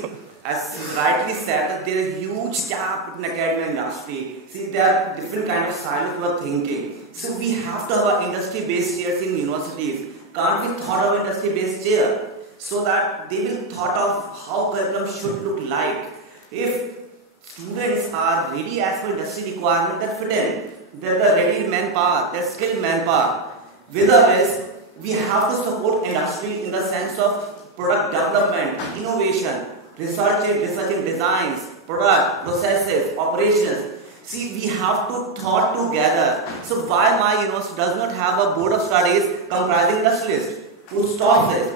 As rightly said, that there is a huge gap in academic industry. See, there are different kind of silos of thinking. So we have to have industry-based chairs in universities. Can't we thought of industry-based chair so that they will thought of how curriculum should look like? If students are ready as per industry requirement, that fit in. They're the ready manpower, they're skilled manpower. With us, we have to support industry in the sense of product development, innovation, researching designs, product, processes, operations. See, we have to thought together. So why my university does not have a board of studies comprising industrialists? Who stops it?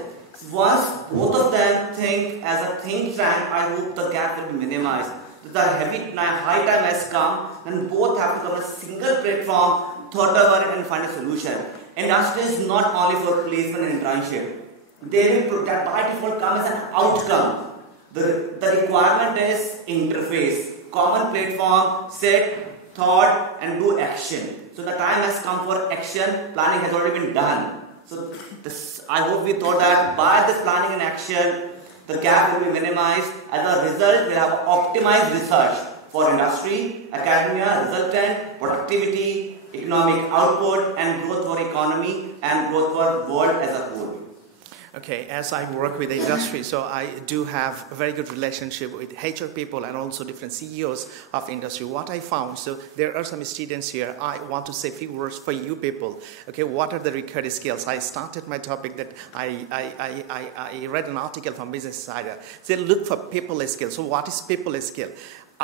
Once both of them think as a think tank, I hope the gap will be minimized. The high time has come, and both have to come a single platform, thought over and find a solution. Industry is not only for placement and internship. They will by default come as an outcome. The requirement is interface, common platform, set, thought, and do action. So the time has come for action. Planning has already been done. So I hope we thought that by this planning and action, the gap will be minimized. As a result, we have optimized research for industry, academia, resultant, productivity, economic output, and growth for economy and growth for world as a whole. Okay, as I work with the industry, so I do have a very good relationship with HR people and also different CEOs of industry. What I found, so there are some students here. I want to say a few words for you people. Okay, what are the required skills? I started my topic that I read an article from Business Insider. They look for people skills. So what is people skill?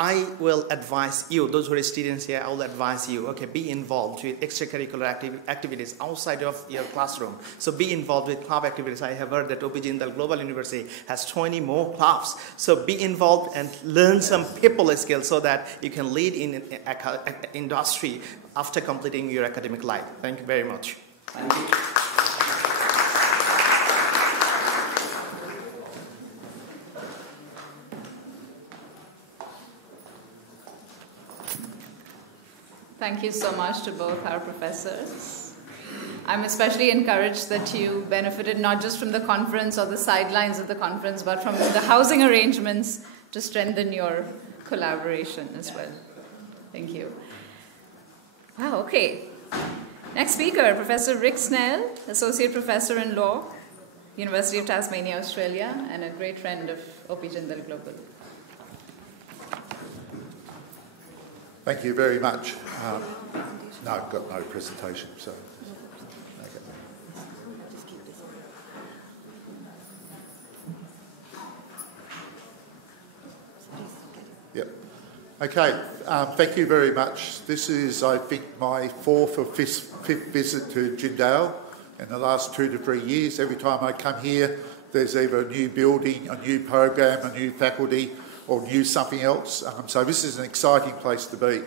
I will advise you, those who are students here, I will advise you, okay, be involved with extracurricular activities outside of your classroom. So be involved with club activities. I have heard that OP Jindal Global University has 20 more clubs. So be involved and learn some people skills so that you can lead in industry after completing your academic life. Thank you very much. Thank you. Thank you so much to both our professors. I'm especially encouraged that you benefited not just from the conference or the sidelines of the conference, but from the housing arrangements to strengthen your collaboration as well. Thank you. Wow, okay. Next speaker, Professor Rick Snell, Associate Professor in Law, University of Tasmania, Australia, and a great friend of OP Jindal Global. Thank you very much. No, I've got no presentation, so. Okay. Yep. Okay, thank you very much. This is, I think, my fourth or fifth visit to Jindal in the last 2 to 3 years. Every time I come here, there's either a new building, a new program, a new faculty, or new something else. So this is an exciting place to be.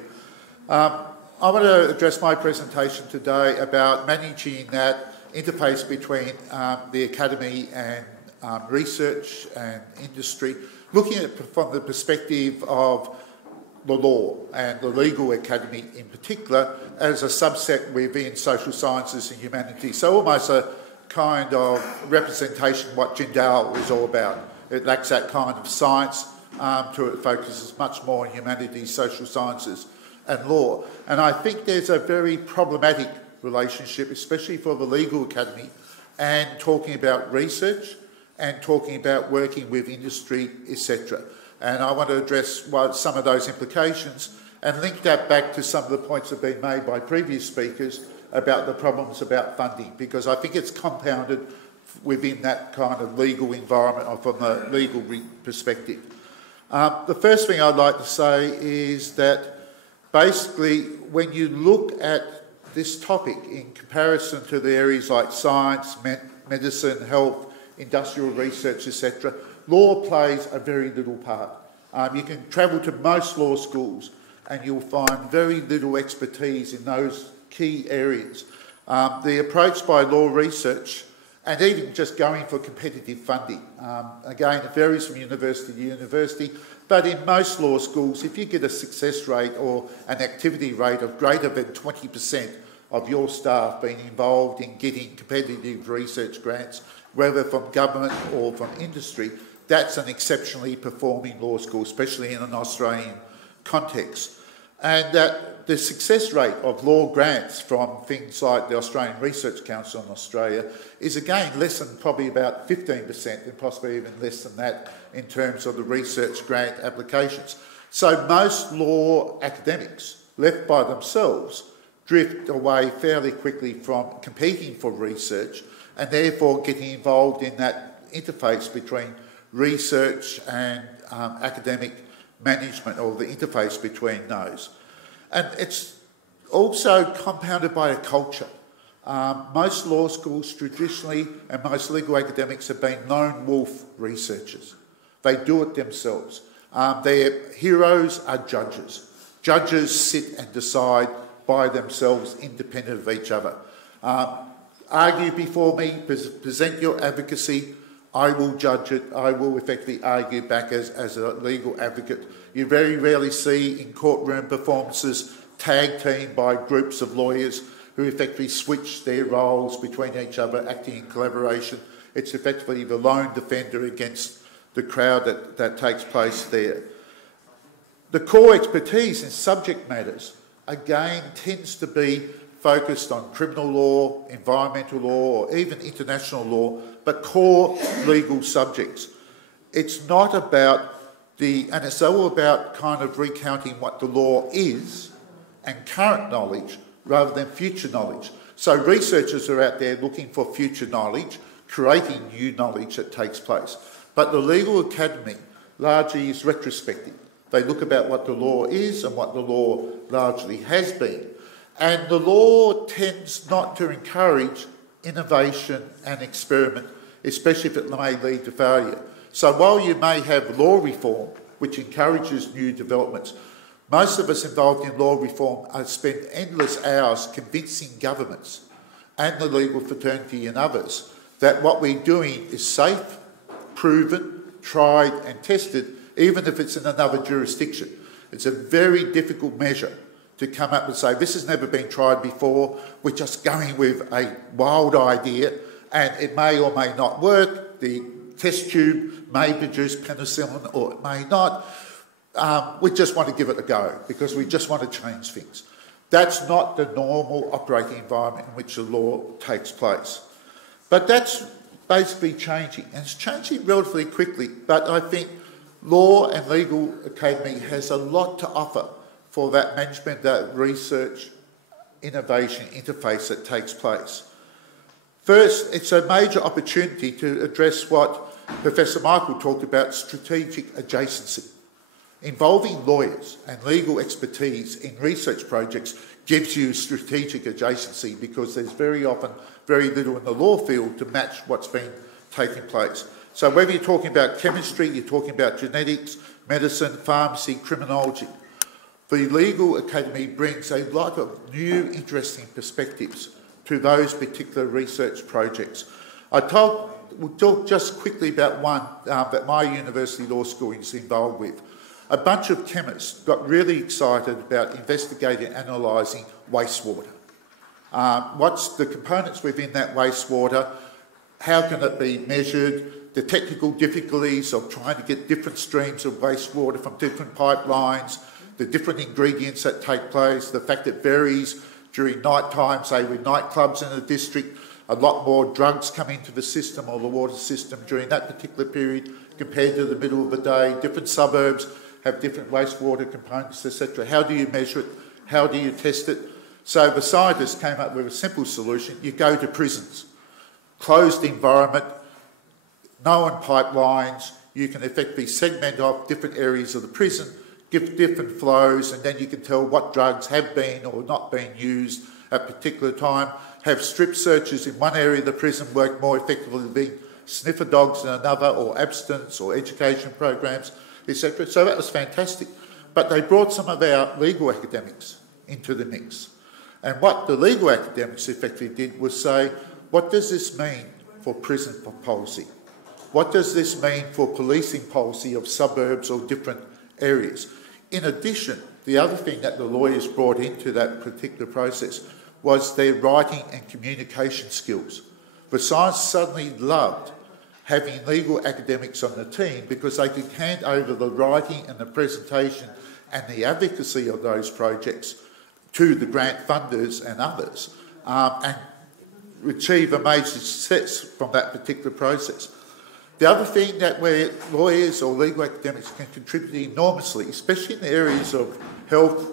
I want to address my presentation today about managing that interface between the academy and research and industry, looking at it from the perspective of the law and the legal academy in particular as a subset within social sciences and humanities. So almost a kind of representation of what Jindal is all about. It lacks that kind of science. It focuses much more on humanities, social sciences and law. And I think there's a very problematic relationship, especially for the legal academy, and talking about research and talking about working with industry, etc. And I want to address some of those implications and link that back to some of the points that have been made by previous speakers about the problems about funding, because I think it's compounded within that kind of legal environment or from a legal perspective. The first thing I'd like to say is that basically when you look at this topic in comparison to the areas like science, medicine, health, industrial research, etc., law plays a very little part. You can travel to most law schools and you'll find very little expertise in those key areas. The approach by law research and even just going for competitive funding. Again, it varies from university to university, but in most law schools, if you get a success rate or an activity rate of greater than 20% of your staff being involved in getting competitive research grants, whether from government or from industry, that's an exceptionally performing law school, especially in an Australian context. And that the success rate of law grants from things like the Australian Research Council in Australia is again less than probably about 15% and possibly even less than that in terms of the research grant applications. So most law academics left by themselves drift away fairly quickly from competing for research and therefore getting involved in that interface between research and academic management, or the interface between those. And it's also compounded by a culture. Most law schools traditionally and most legal academics have been lone wolf researchers. They do it themselves. Their heroes are judges. Judges sit and decide by themselves, independent of each other. Argue before me, present your advocacy, I will judge it, I will effectively argue back as a legal advocate. You very rarely see in courtroom performances tag teamed by groups of lawyers who effectively switch their roles between each other, acting in collaboration. It's effectively the lone defender against the crowd that takes place there. The core expertise in subject matters, again, tends to be focused on criminal law, environmental law, or even international law, but core legal subjects. It's not about and it's all about kind of recounting what the law is and current knowledge rather than future knowledge. So researchers are out there looking for future knowledge, creating new knowledge that takes place. But the Legal Academy largely is retrospective. They look about what the law is and what the law largely has been. And the law tends not to encourage innovation and experiment, especially if it may lead to failure. So while you may have law reform, which encourages new developments, most of us involved in law reform spend endless hours convincing governments and the legal fraternity and others that what we're doing is safe, proven, tried and tested, even if it's in another jurisdiction. It's a very difficult measure to come up and say, this has never been tried before, we're just going with a wild idea and it may or may not work. The test tube may produce penicillin or it may not. We just want to give it a go because we just want to change things. That's not the normal operating environment in which the law takes place. But that's basically changing, and it's changing relatively quickly, but I think Law and Legal Academy has a lot to offer for that management, that research, innovation interface that takes place. First, it's a major opportunity to address what Professor Michael talked about, strategic adjacency. Involving lawyers and legal expertise in research projects gives you strategic adjacency because there's very often very little in the law field to match what's been taking place. So whether you're talking about chemistry, you're talking about genetics, medicine, pharmacy, criminology, the Legal Academy brings a lot of new interesting perspectives to those particular research projects. We'll talk just quickly about one that my university law school is involved with. A bunch of chemists got really excited about investigating and analysing wastewater. What's the components within that wastewater? How can it be measured? The technical difficulties of trying to get different streams of wastewater from different pipelines, the different ingredients that take place, the fact it varies during night time, say with nightclubs in a district, a lot more drugs come into the system or the water system during that particular period compared to the middle of the day. Different suburbs have different wastewater components, etc. How do you measure it? How do you test it? So the scientists came up with a simple solution. You go to prisons. Closed environment, known pipelines. You can effectively segment off different areas of the prison, give different flows, and then you can tell what drugs have been or not been used at a particular time. Have strip searches in one area of the prison work more effectively than sniffer dogs in another, or abstinence or education programs, etc. So that was fantastic. But they brought some of our legal academics into the mix. And what the legal academics effectively did was say, what does this mean for prison policy? What does this mean for policing policy of suburbs or different areas? In addition, the other thing that the lawyers brought into that particular process was their writing and communication skills. Versailles suddenly loved having legal academics on the team because they could hand over the writing and the presentation and the advocacy of those projects to the grant funders and others and achieve a major success from that particular process. The other thing that where lawyers or legal academics can contribute enormously, especially in the areas of health,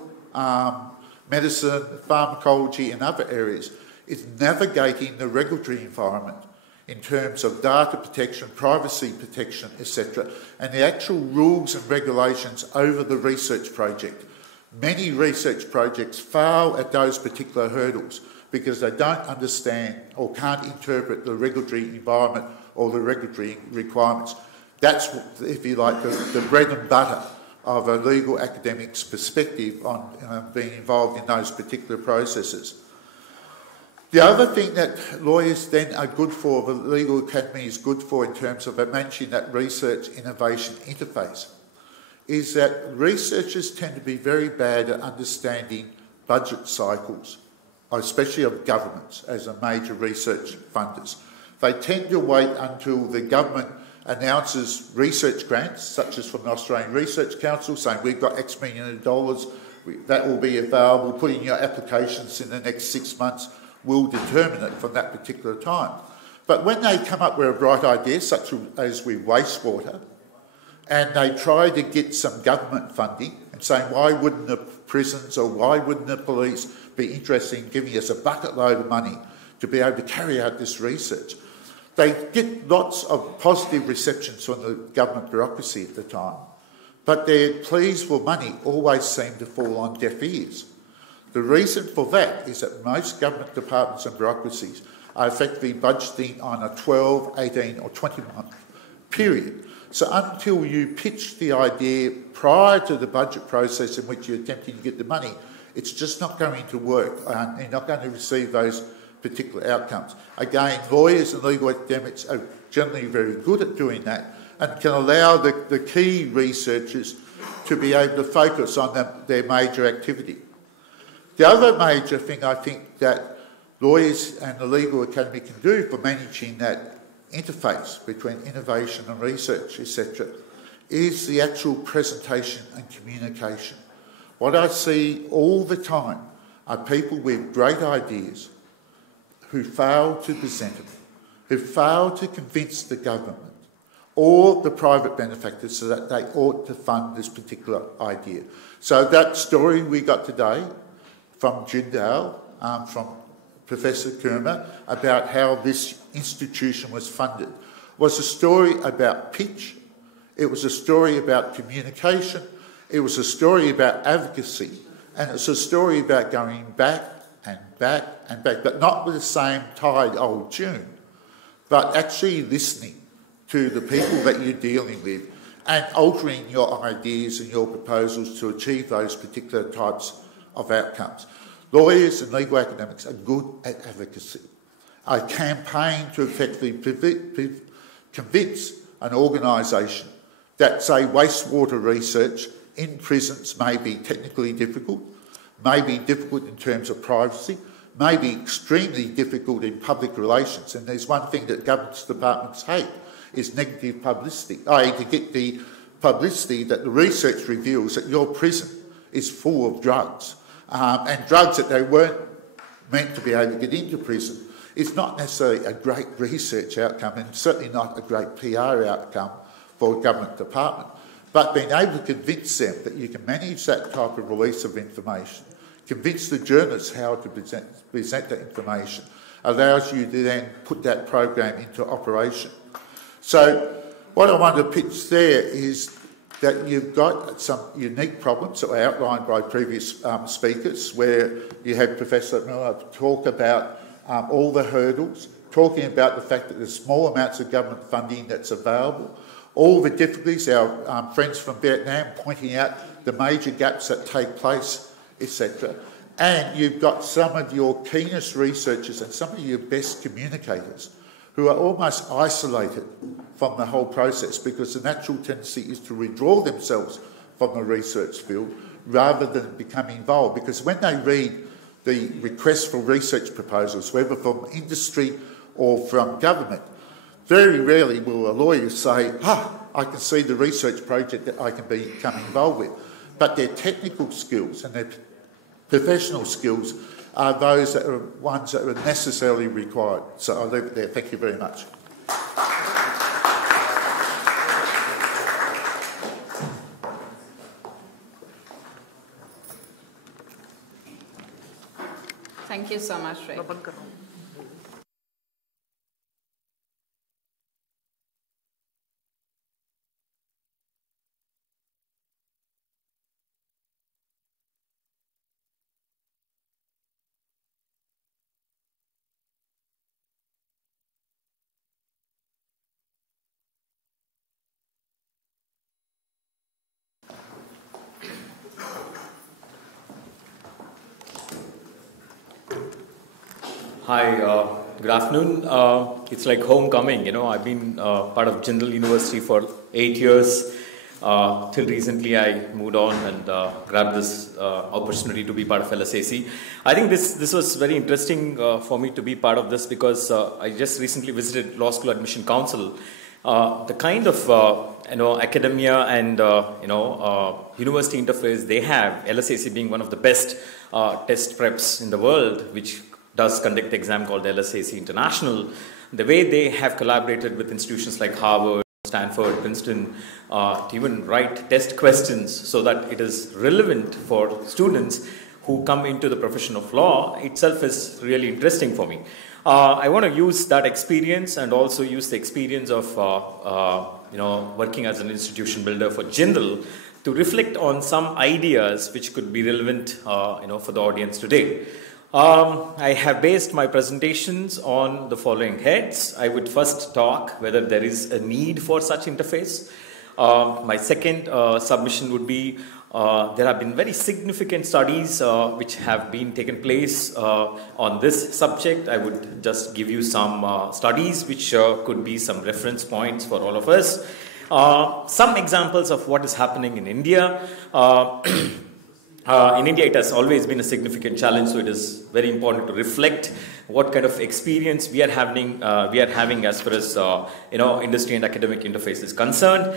medicine, pharmacology and other areas, is navigating the regulatory environment in terms of data protection, privacy protection, etc., and the actual rules and regulations over the research project. Many research projects fail at those particular hurdles because they don't understand or can't interpret the regulatory environment or the regulatory requirements. That's, if you like, the bread and butter of a legal academic's perspective on being involved in those particular processes. The other thing that lawyers then are good for, the legal academy is good for in terms of managing that research innovation interface, is that researchers tend to be very bad at understanding budget cycles, especially of governments as a major research funders. They tend to wait until the government announces research grants, such as from the Australian Research Council, saying we've got X million of dollars, that will be available, put in your applications in the next 6 months, we'll determine it from that particular time. But when they come up with a bright idea, such as with wastewater, and they try to get some government funding and saying, why wouldn't the prisons or why wouldn't the police be interested in giving us a bucket load of money to be able to carry out this research? They get lots of positive receptions from the government bureaucracy at the time, but their pleas for money always seem to fall on deaf ears. The reason for that is that most government departments and bureaucracies are effectively budgeting on a 12, 18 or 20-month period. So until you pitch the idea prior to the budget process in which you're attempting to get the money, it's just not going to work and you're not going to receive those particular outcomes. Again, lawyers and legal academics are generally very good at doing that and can allow the key researchers to be able to focus on their major activity. The other major thing I think that lawyers and the legal academy can do for managing that interface between innovation and research, etc., is the actual presentation and communication. What I see all the time are people with great ideas who fail to present them, who fail to convince the government or the private benefactors so that they ought to fund this particular idea. So that story we got today from Jindal, from Professor Kurma, about how this institution was funded, was a story about pitch, it was a story about communication, it was a story about advocacy, and it's a story about going back and back and back, but not with the same tired old tune, but actually listening to the people that you're dealing with and altering your ideas and your proposals to achieve those particular types of outcomes. Lawyers and legal academics are good at advocacy. I campaign to effectively convince an organisation that, say, wastewater research in prisons may be technically difficult, may be difficult in terms of privacy, may be extremely difficult in public relations. And there's one thing that government departments hate, is negative publicity, i.e. to get the publicity that the research reveals that your prison is full of drugs, and drugs that they weren't meant to be able to get into prison. It's not necessarily a great research outcome and certainly not a great PR outcome for a government department. But being able to convince them that you can manage that type of release of information, convince the journalists how to present that information, allows you to then put that program into operation. So what I want to pitch there is that you've got some unique problems that were outlined by previous speakers, where you had Professor Miller talk about all the hurdles, talking about the fact that there's small amounts of government funding that's available, all the difficulties, our friends from Vietnam pointing out the major gaps that take place, etc. And you've got some of your keenest researchers and some of your best communicators who are almost isolated from the whole process because the natural tendency is to withdraw themselves from the research field rather than become involved. Because when they read the requests for research proposals, whether from industry or from government, very rarely will a lawyer say, I can see the research project that I can become involved with. But their technical skills and their professional skills are those that are ones that are necessarily required. So I'll leave it there. Thank you very much. Thank you so much, Ray. Hi, good afternoon. It's like homecoming, you know. I've been part of Jindal University for 8 years. Till recently, I moved on and grabbed this opportunity to be part of LSAC. I think this was very interesting for me to be part of this because I just recently visited Law School Admission Council. The kind of academia and university interface they have, LSAC being one of the best test preps in the world, which does conduct the exam called the LSAC International. The way they have collaborated with institutions like Harvard, Stanford, Princeton, to even write test questions so that it is relevant for students who come into the profession of law itself is really interesting for me. I want to use that experience and also use the experience of working as an institution builder for Jindal to reflect on some ideas which could be relevant for the audience today. I have based my presentations on the following heads. I would first talk whether there is a need for such interface. My second submission would be there have been very significant studies which have been taken place on this subject. I would just give you some studies which could be some reference points for all of us. Some examples of what is happening in India. In India, it has always been a significant challenge, so it is very important to reflect what kind of experience we are having as far as industry and academic interface is concerned.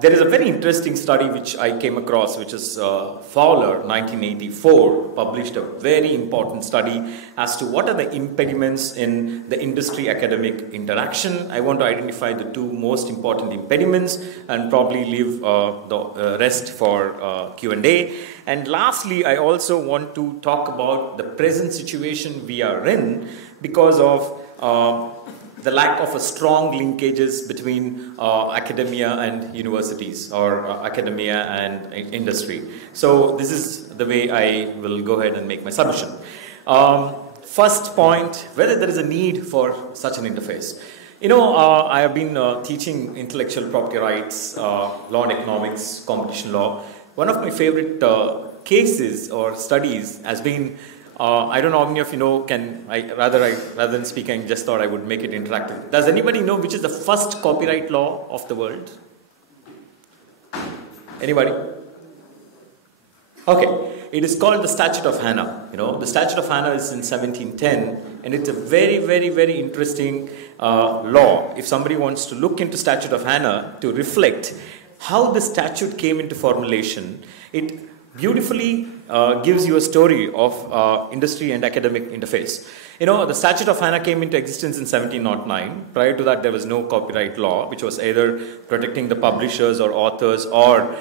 There is a very interesting study which I came across, which is Fowler, 1984, published a very important study as to what are the impediments in the industry-academic interaction. I want to identify the two most important impediments and probably leave the rest for Q&A. And lastly, I also want to talk about the present situation we are in because of the lack of a strong linkages between academia and universities or academia and industry. So this is the way I will go ahead and make my submission. First point, whether there is a need for such an interface. I have been teaching intellectual property rights, law and economics, competition law. One of my favorite cases or studies has been, I don't know how many of you know, rather than speaking, I just thought I would make it interactive. Does anybody know which is the first copyright law of the world? Anybody? Okay, it is called the Statute of Hannah. The Statute of Hannah is in 1710, and it's a very, very, very interesting law. If somebody wants to look into Statute of Hannah to reflect how the statute came into formulation, it beautifully gives you a story of industry and academic interface. The Statute of Hannah came into existence in 1709. Prior to that, there was no copyright law, which was either protecting the publishers or authors or,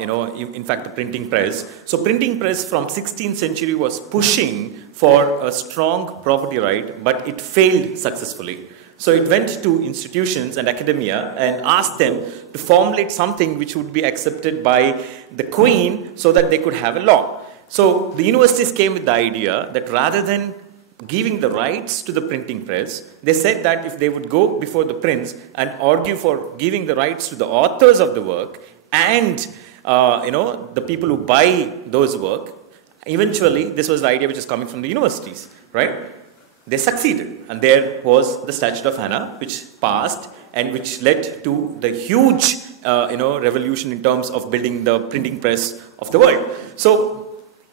in fact, the printing press. So printing press from 16th century was pushing for a strong property right, but it failed successfully. So it went to institutions and academia and asked them to formulate something which would be accepted by the Queen so that they could have a law. So the universities came with the idea that rather than giving the rights to the printing press, they said that if they would go before the prince and argue for giving the rights to the authors of the work and the people who buy those work, eventually this was the idea which is coming from the universities, right? they succeeded. And there was the Statute of Anna, which passed and which led to the huge revolution in terms of building the printing press of the world. So,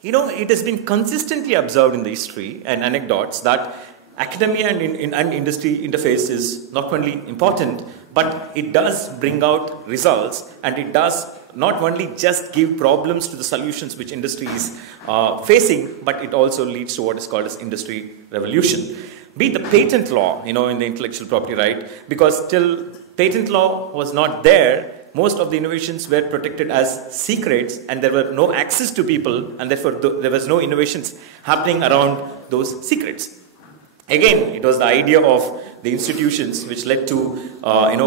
it has been consistently observed in the history and anecdotes that academia and industry interface is not only important, but it does bring out results, and it does not only just give problems to the solutions which industry is facing, but it also leads to what is called as industry revolution. Be it the patent law, in the intellectual property right, because till patent law was not there, most of the innovations were protected as secrets, and there were no access to people, and therefore there was no innovations happening around those secrets. Again, it was the idea of the institutions which led to,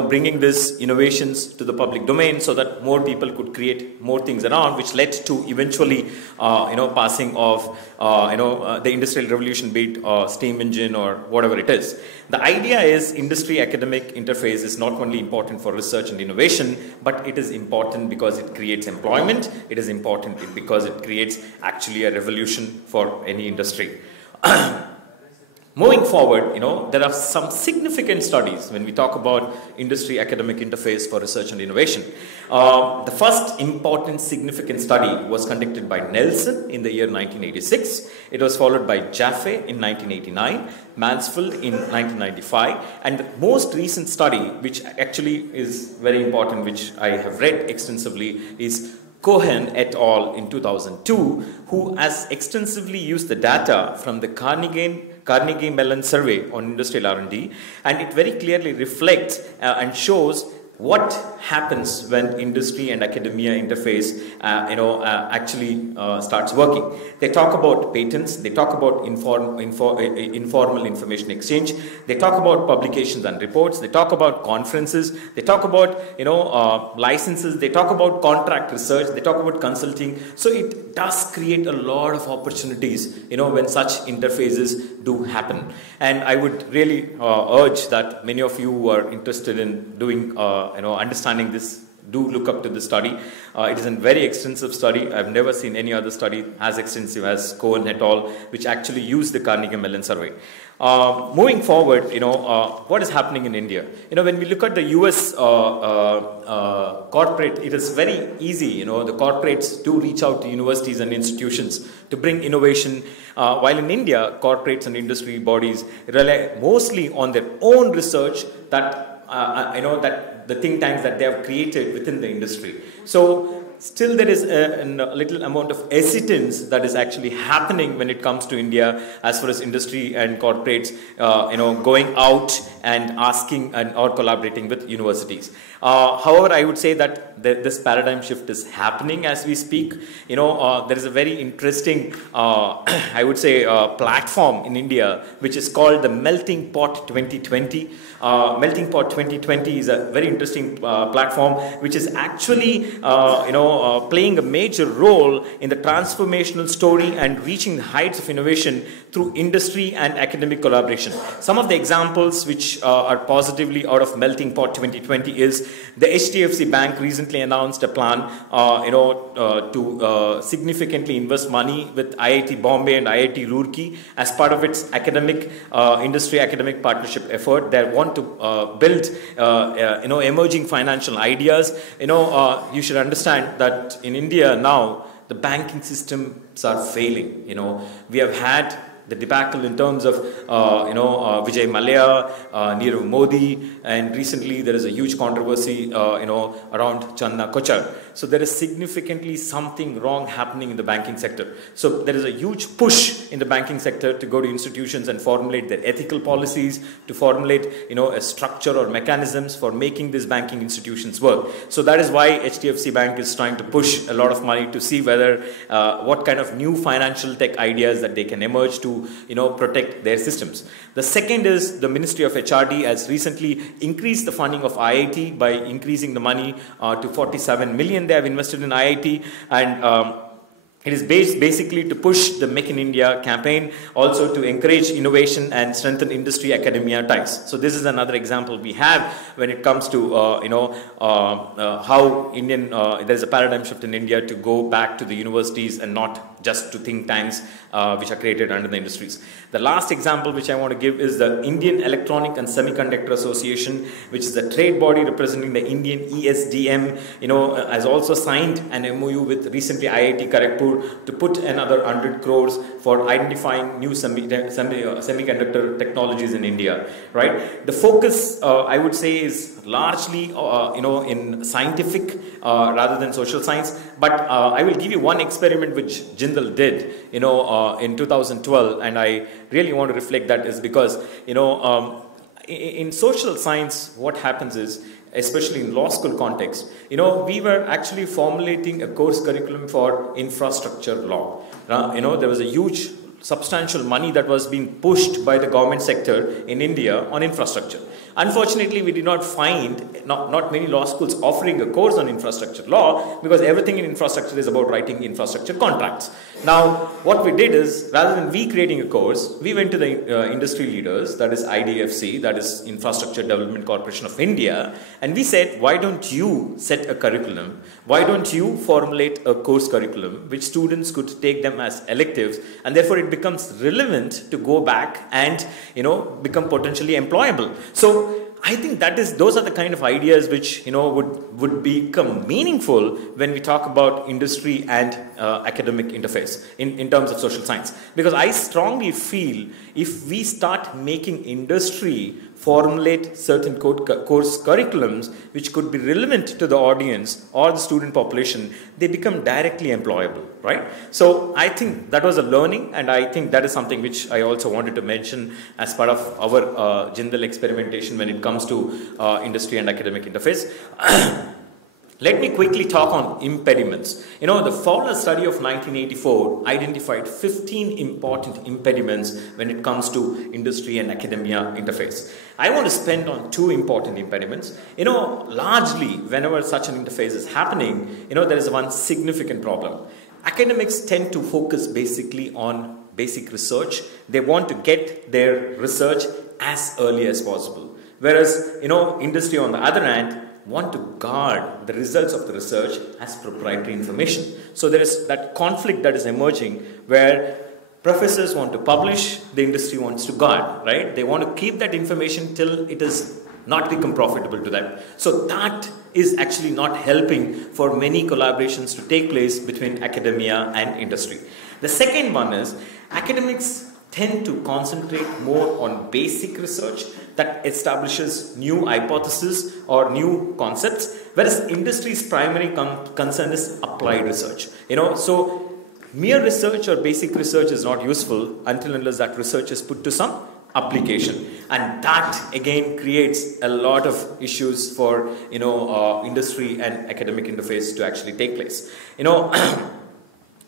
bringing these innovations to the public domain so that more people could create more things around, which led to eventually, passing of, the industrial revolution, be it steam engine or whatever it is. The idea is industry-academic interface is not only important for research and innovation, but it is important because it creates employment. It is important because it creates actually a revolution for any industry. Moving forward, there are some significant studies when we talk about industry-academic interface for research and innovation. The first important significant study was conducted by Nelson in the year 1986. It was followed by Jaffe in 1989, Mansfield in 1995, and the most recent study, which actually is very important, which I have read extensively, is Cohen et al. In 2002, who has extensively used the data from the Carnegie Mellon survey on industrial R&D, and it very clearly reflects and shows what happens when industry and academia interface, actually starts working. They talk about patents, they talk about informal information exchange, they talk about publications and reports, they talk about conferences, they talk about, licenses, they talk about contract research, they talk about consulting. So it does create a lot of opportunities, when such interfaces do happen. And I would really urge that many of you who are interested in doing, understanding this, do look up to this study. It is a very extensive study. I've never seen any other study as extensive as Cohen et al., which actually used the Carnegie Mellon survey. Moving forward, what is happening in India? When we look at the US corporate, it is very easy. The corporates do reach out to universities and institutions to bring innovation, while in India, corporates and industry bodies rely mostly on their own research that, that the think tanks that they have created within the industry. So still there is a little amount of hesitance that is actually happening when it comes to India as far as industry and corporates, going out and asking or collaborating with universities. However, I would say that this paradigm shift is happening as we speak. There is a very interesting, I would say, platform in India which is called the Melting Pot 2020. Melting Pot 2020 is a very interesting platform which is actually, playing a major role in the transformational story and reaching the heights of innovation through industry and academic collaboration. Some of the examples which are positively out of Melting Pot 2020 is the HDFC Bank recently announced a plan, to significantly invest money with IIT Bombay and IIT Roorkee as part of its industry academic partnership effort. They want to build, emerging financial ideas. You should understand that in India now, the banking systems are failing. We have had the debacle in terms of, Vijay Mallya, Nirav Modi, and recently there is a huge controversy, around Channa Kochar. So there is significantly something wrong happening in the banking sector. So there is a huge push in the banking sector to go to institutions and formulate their ethical policies, to formulate, a structure or mechanisms for making these banking institutions work. So that is why HDFC Bank is trying to push a lot of money to see whether, what kind of new financial tech ideas that they can emerge to, protect their systems. The second is the Ministry of HRD has recently increased the funding of IIT by increasing the money to 47 million they have invested in IIT, and it is basically to push the Make in India campaign, also to encourage innovation and strengthen industry academia ties. So this is another example we have when it comes to how there is a paradigm shift in India to go back to the universities and not just to think tanks which are created under the industries. The last example which I want to give is the Indian Electronic and Semiconductor Association, which is the trade body representing the Indian ESDM, has also signed an MOU with recently IIT Kharagpur to put another 100 crores for identifying new semiconductor technologies in India, right? The focus, I would say, is largely, in scientific rather than social science. But I will give you one experiment which Jindal did, in 2012, and I really want to reflect that is because, in social science, what happens is, especially in law school context, we were actually formulating a course curriculum for infrastructure law. There was a huge substantial money that was being pushed by the government sector in India on infrastructure. Unfortunately, we did not find not many law schools offering a course on infrastructure law, because everything in infrastructure is about writing infrastructure contracts. Now, what we did is, rather than we creating a course, we went to the industry leaders, that is IDFC, that is Infrastructure Development Corporation of India, and we said, why don't you set a curriculum? Why don't you formulate a course curriculum which students could take them as electives, and therefore it becomes relevant to go back and become potentially employable. So I think those are the kind of ideas which would become meaningful when we talk about industry and academic interface in terms of social science. Because I strongly feel if we start making industry formulate certain course curriculums which could be relevant to the audience or the student population, they become directly employable, right? So I think that was a learning, and I think that is something which I also wanted to mention as part of our Jindal experimentation when it comes to industry and academic interface. Let me quickly talk on impediments. The Fowler study of 1984 identified 15 important impediments when it comes to industry and academia interface. I want to spend on 2 important impediments. Largely, whenever such an interface is happening, there is one significant problem. Academics tend to focus basically on basic research. They want to get their research as early as possible. Whereas, industry on the other hand, want to guard the results of the research as proprietary information. So there is that conflict that is emerging where professors want to publish, the industry wants to guard, right? They want to keep that information till it is not become profitable to them. So that is actually not helping for many collaborations to take place between academia and industry. The second one is academics tend to concentrate more on basic research that establishes new hypotheses or new concepts, whereas industry's primary concern is applied research. So mere research or basic research is not useful until unless that research is put to some application, and that again creates a lot of issues for industry and academic interface to actually take place.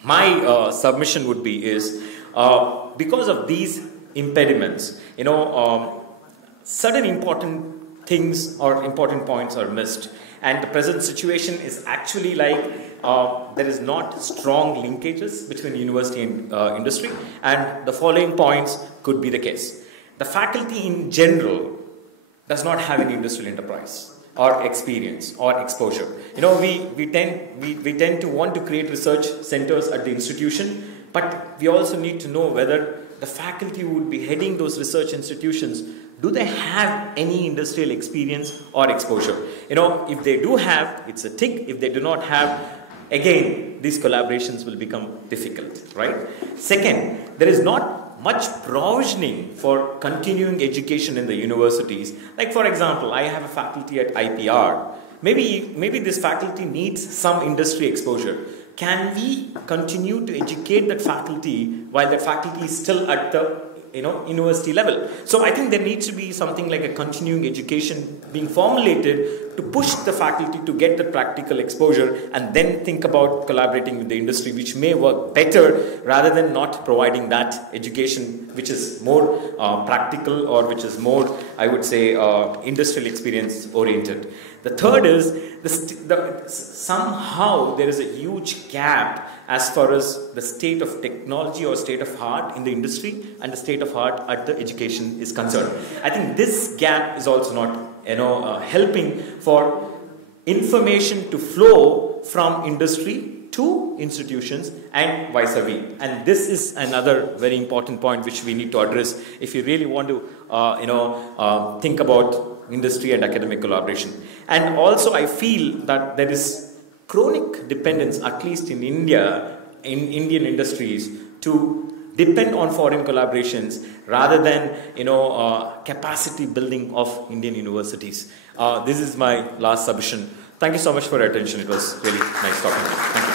My submission would be is because of these impediments, certain important things or important points are missed, and the present situation is actually like there is not strong linkages between university and industry, and the following points could be the case. The faculty in general does not have any industrial enterprise or experience or exposure. We tend to want to create research centers at the institution, but we also need to know whether the faculty who would be heading those research institutions, do they have any industrial experience or exposure? If they do have, it's a tick. If they do not have, again, these collaborations will become difficult, right? Second, there is not much provisioning for continuing education in the universities. Like, for example, I have a faculty at IPR. Maybe this faculty needs some industry exposure. Can we continue to educate that faculty while that faculty is still at the university level? So I think there needs to be something like a continuing education being formulated to push the faculty to get the practical exposure and then think about collaborating with the industry, which may work better rather than not providing that education which is more practical or which is more, I would say, industrial experience oriented. The third is somehow there is a huge gap as far as the state of technology or state of art in the industry and the state of art at the education is concerned. I think this gap is also not helping for information to flow from industry to through institutions and vice versa. And this is another very important point which we need to address if you really want to think about industry and academic collaboration. And also I feel that there is chronic dependence, at least in India, in Indian industries, to depend on foreign collaborations rather than capacity building of Indian universities. This is my last submission. Thank you so much for your attention. It was really nice talking to you. Thank you.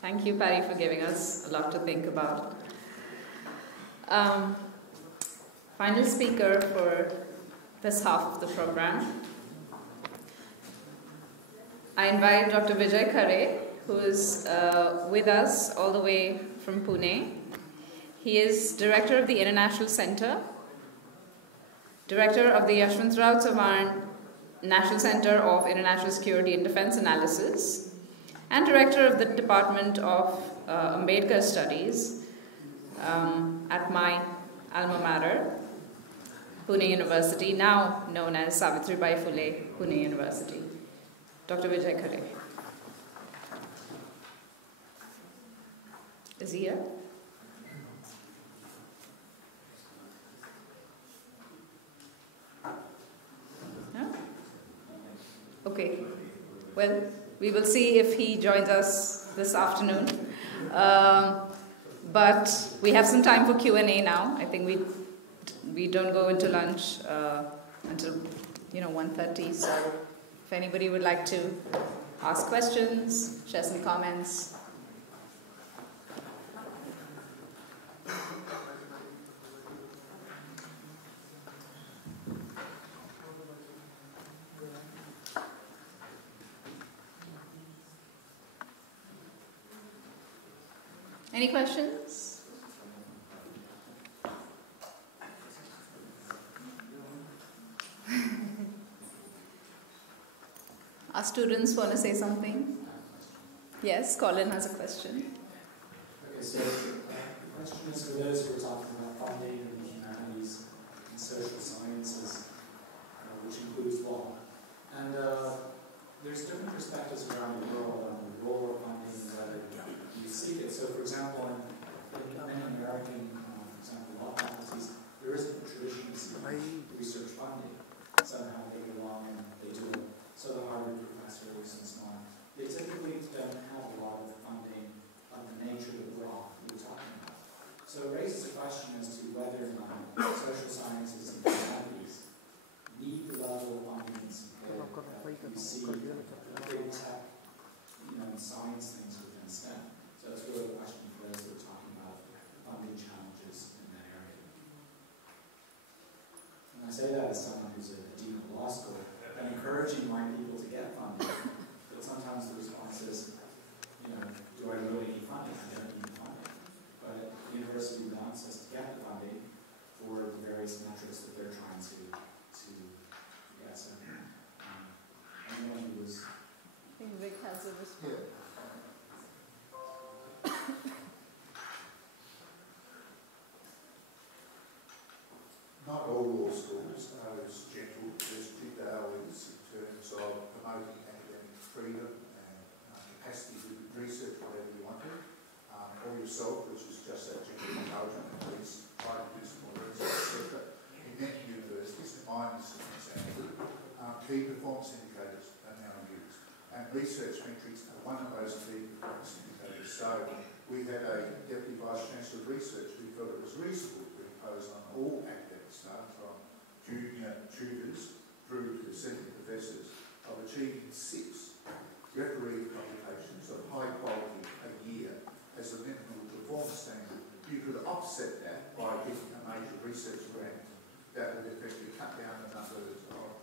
Thank you, Patty, for giving us a lot to think about. Final speaker for this half of the program. I invite Dr. Vijay Khare, who is with us all the way from Pune. He is Director of the International Center, Director of the Yashwantrao Chavan National Center of International Security and Defense Analysis, and Director of the Department of Ambedkar Studies at my alma mater, Pune University, now known as Savitribai Phule Pune University. Dr. Vijay Khare. Is he here? No? Okay. Well, we will see if he joins us this afternoon. But we have some time for Q&A now. I think we don't go into lunch until 1:30. So if anybody would like to ask questions, share some comments. Any questions? Our students want to say something? Yes, Colin has a question. Okay, so the question is for those who are talking about funding in the humanities and social sciences, which includes law. And there's different perspectives around the world on the role of funding and whether you seek it. So, for example, in many American, for example, law faculties, there isn't a tradition of research funding. Somehow they go along and they do it. So the Harvard professors and so on, they typically don't have a lot of funding of the nature of the law that you're talking about. So it raises a question as to whether or not social sciences and humanities need the level of funding that you see big tech, and science things within STEM. So that's really a question for those that are talking about funding challenges in that area. And I say that as someone who's a dean of law school, and encouraging my people to get funding, but sometimes the response is, do I really need funding? I don't need funding. But the university wants us to get the funding for the various metrics that they're trying to get. So, anyone who was... I think Vic has a response. Not all law schools are as gentle as Tyndale is in terms of promoting academic freedom and capacity to research whatever you want to, or yourself, which is just that gentle encouragement, at least try to do some more research, etc. In many universities, mine is an example, key performance indicators are now used, and research metrics are one of those key performance indicators. So we had a Deputy Vice Chancellor of Research who felt it was reasonable to impose on all academic staff, from junior tutors through to senior professors, of achieving 6 referee publications of high quality a year as a minimal performance standard. You could offset that by getting a major research grant that would effectively cut down the number of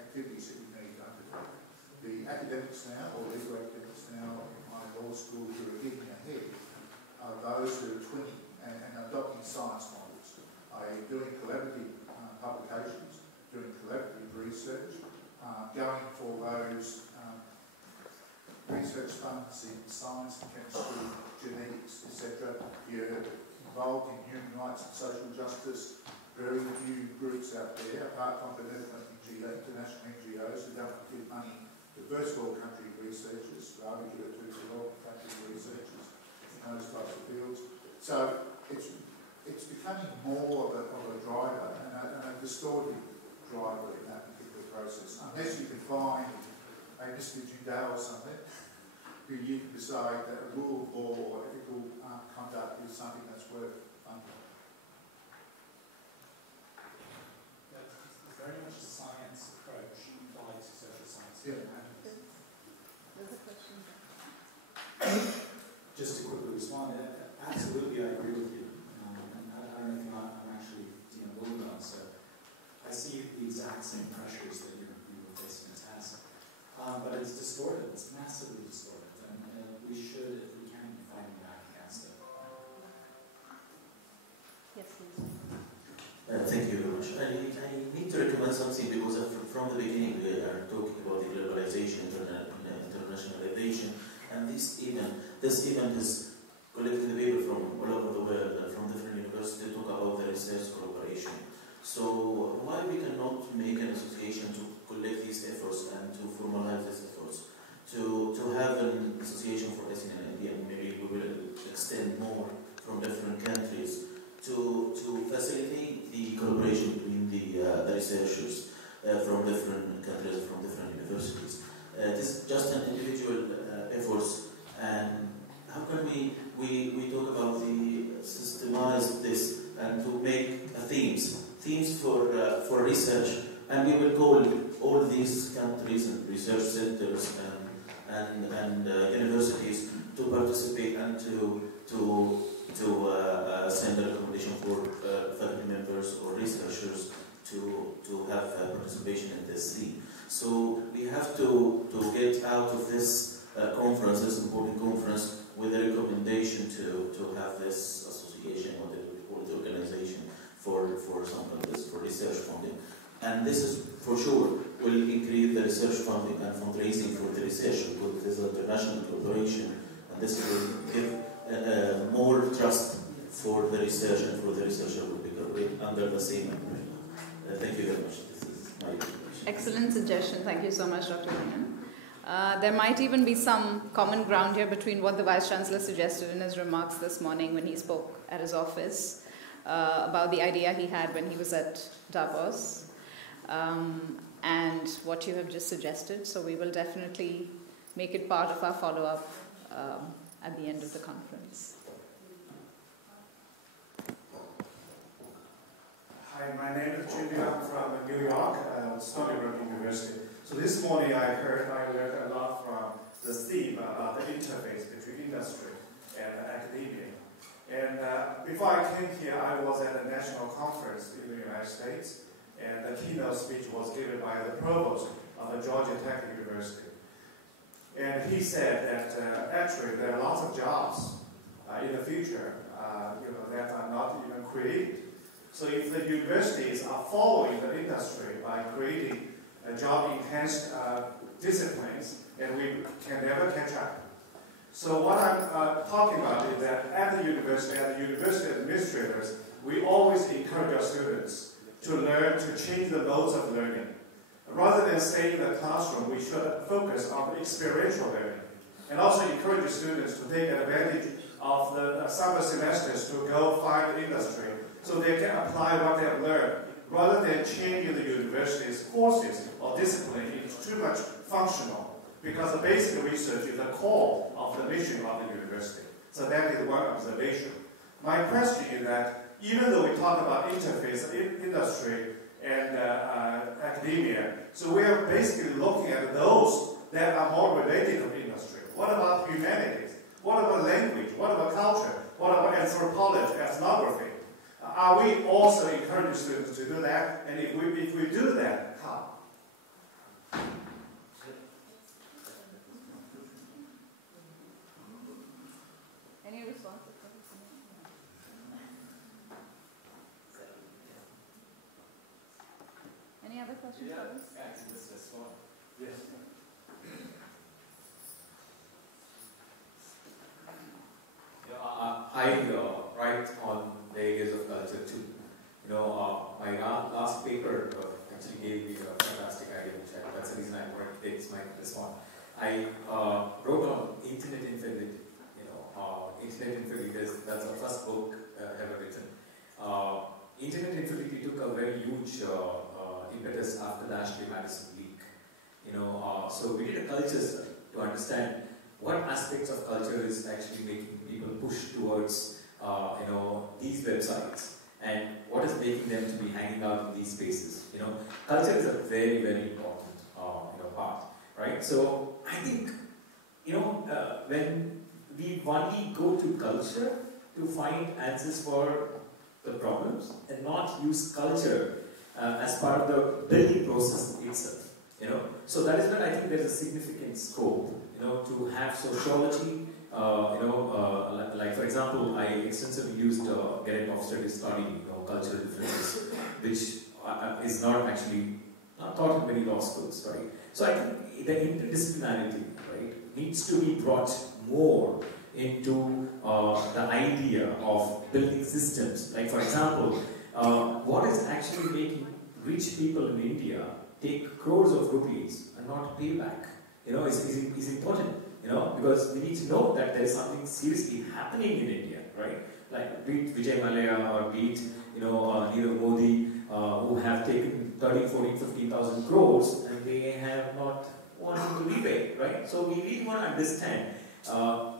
activities that you need to undertake. The academics now, or legal academics now in my law school who are getting ahead, are those who are 20 and adopting science models, i.e. doing collaborative publications, doing collaborative research, going for those research funds in science, chemistry, genetics, etc. You're involved in human rights and social justice very few groups out there, apart from the international NGOs who don't give money to first world country researchers, rather give it to developed country researchers in those types of fields. So it's becoming more of a driver and a distorted driver in that particular process. Unless you can find a Mr. Jindal or something who you can decide that a rule of law or ethical conduct is something that's worth funding. It's very much a science approach applied to social science. Yeah. Just to quickly respond, absolutely I agree with you. And I don't know if I'm actually building on, so I see the exact same pressures that you were facing in task. But it's distorted, it's massively distorted, and we should, if we can, be fighting back against it. Yes, please. Thank you very much. I need to recommend something because from the beginning we are talking about the globalization, internationalization, and this event is collecting the people from all over the world and from different universities to talk about the research collaboration. So why we cannot make an association to collect these efforts and to formalize these efforts, to have an association for ASEAN and India, and maybe we will extend more from different countries to facilitate the collaboration between the researchers from different countries, from different universities. This is just an individual efforts, and how can we talk about the systemize this and to make themes for research, and we will call all these countries and research centers and universities to participate and to send a recommendation for faculty members or researchers to have participation in this theme. So we have to get out of this conference, this important conference, with a recommendation to have this association or the organization for something like this, for research funding. And this is for sure will increase the research funding and fundraising for the research because it is an international collaboration, and this will give more trust for the research and for the researcher will be collaborating under the same umbrella. Thank you very much. This is my question. Excellent suggestion. Thank you so much, Dr. Ryan. There might even be some common ground here between what the Vice-Chancellor suggested in his remarks this morning when he spoke at his office about the idea he had when he was at Davos and what you have just suggested. So we will definitely make it part of our follow-up at the end of the conference. Hi, my name is Jimmy. I'm from New York, Stony Brook University. So this morning I learned a lot from the theme about the interface between industry and academia. And before I came here, I was at a national conference in the United States, and the keynote speech was given by the provost of the Georgia Tech University. And he said that actually there are lots of jobs in the future that are not even created. So if the universities are following the industry by creating job-enhanced disciplines, then we can never catch up. So what I'm talking about is that at the university administrators, we always encourage our students to learn, to change the modes of learning. Rather than staying in the classroom, we should focus on experiential learning, and also encourage students to take advantage of the summer semesters to go find the industry so they can apply what they have learned, rather than changing the university's courses or discipline into too much functional, because the basic research is the core of the mission of the university. So that is one observation. My question is that even though we talk about interface industry and academia, so we are basically looking at those that are more related to industry. What about humanities? What about language? What about culture? What about anthropology, ethnography? Are we also encouraging students to do that? And if we do that, how? Any responses? Any other questions? Yes. I write on the areas of culture too. gave me a fantastic idea, that's the reason I wanted to take this mic and respond. I wrote on internet infidelity. Internet infidelity, that's the first book ever written. Internet infidelity took a very huge impetus after the Ashley Madison leak. So we did a culture study to understand what aspects of culture is actually making people push towards these websites, and what is making them to be hanging out in these spaces. Culture is a very, very important part, right? So I think when we only go to culture to find answers for the problems and not use culture as part of the building process itself. So that is when I think there is a significant scope, to have sociology. Like for example, I extensively used Gerenkov to study cultural differences, which is not taught in many law schools, right? So I think the interdisciplinarity, right, needs to be brought more into the idea of building systems. Like for example, what is actually making rich people in India take crores of rupees and not pay back, is important, because we need to know that there is something seriously happening in India, right? Like be it Vijay Mallya or be it, Nirav Modi, who have taken 30, 40, 15,000 crores and they have not wanted to repay, right? So we really want to understand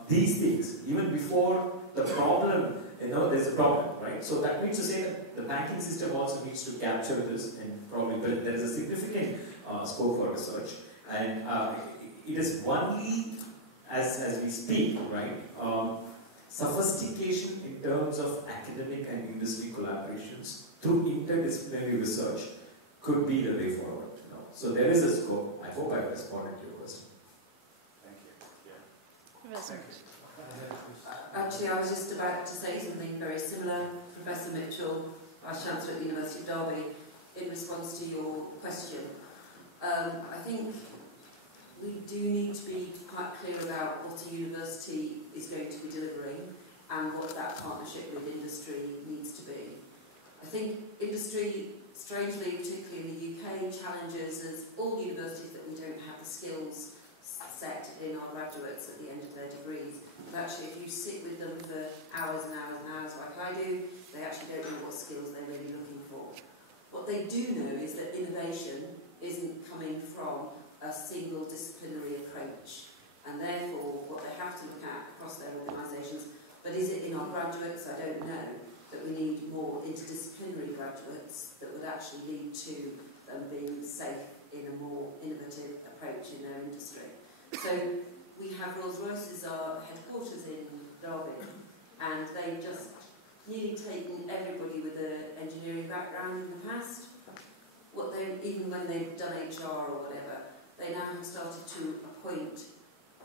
these things even before the problem, there's a problem, right? So that means to say that the banking system also needs to capture this, and probably there is a significant scope for research, and it is only as we speak, right? Sophistication in terms of academic and industry collaborations through interdisciplinary research could be the way forward. So there is a scope. I hope I responded to your question. Thank you. Actually, I was just about to say something very similar. Professor Mitchell, Vice Chancellor at the University of Derby, in response to your question. I think we do need to be quite clear about what a university is going to be delivering and what that partnership with industry needs to be. I think industry, strangely, particularly in the UK, challenges us, all universities, that we don't have the skills set in our graduates at the end of their degrees. But actually, if you sit with them for hours and hours and hours like I do, they actually don't know what skills they're really looking for. What they do know is that innovation isn't coming from a single disciplinary approach, and therefore what they have to look at across their organisations, but is it in our graduates? I don't know, that we need more interdisciplinary graduates that would actually lead to them being safe in a more innovative approach in their industry. So we have Rolls-Royce as our headquarters in Derby, and they've just nearly taken everybody with an engineering background in the past. Even when they've done HR or whatever, they now have started to appoint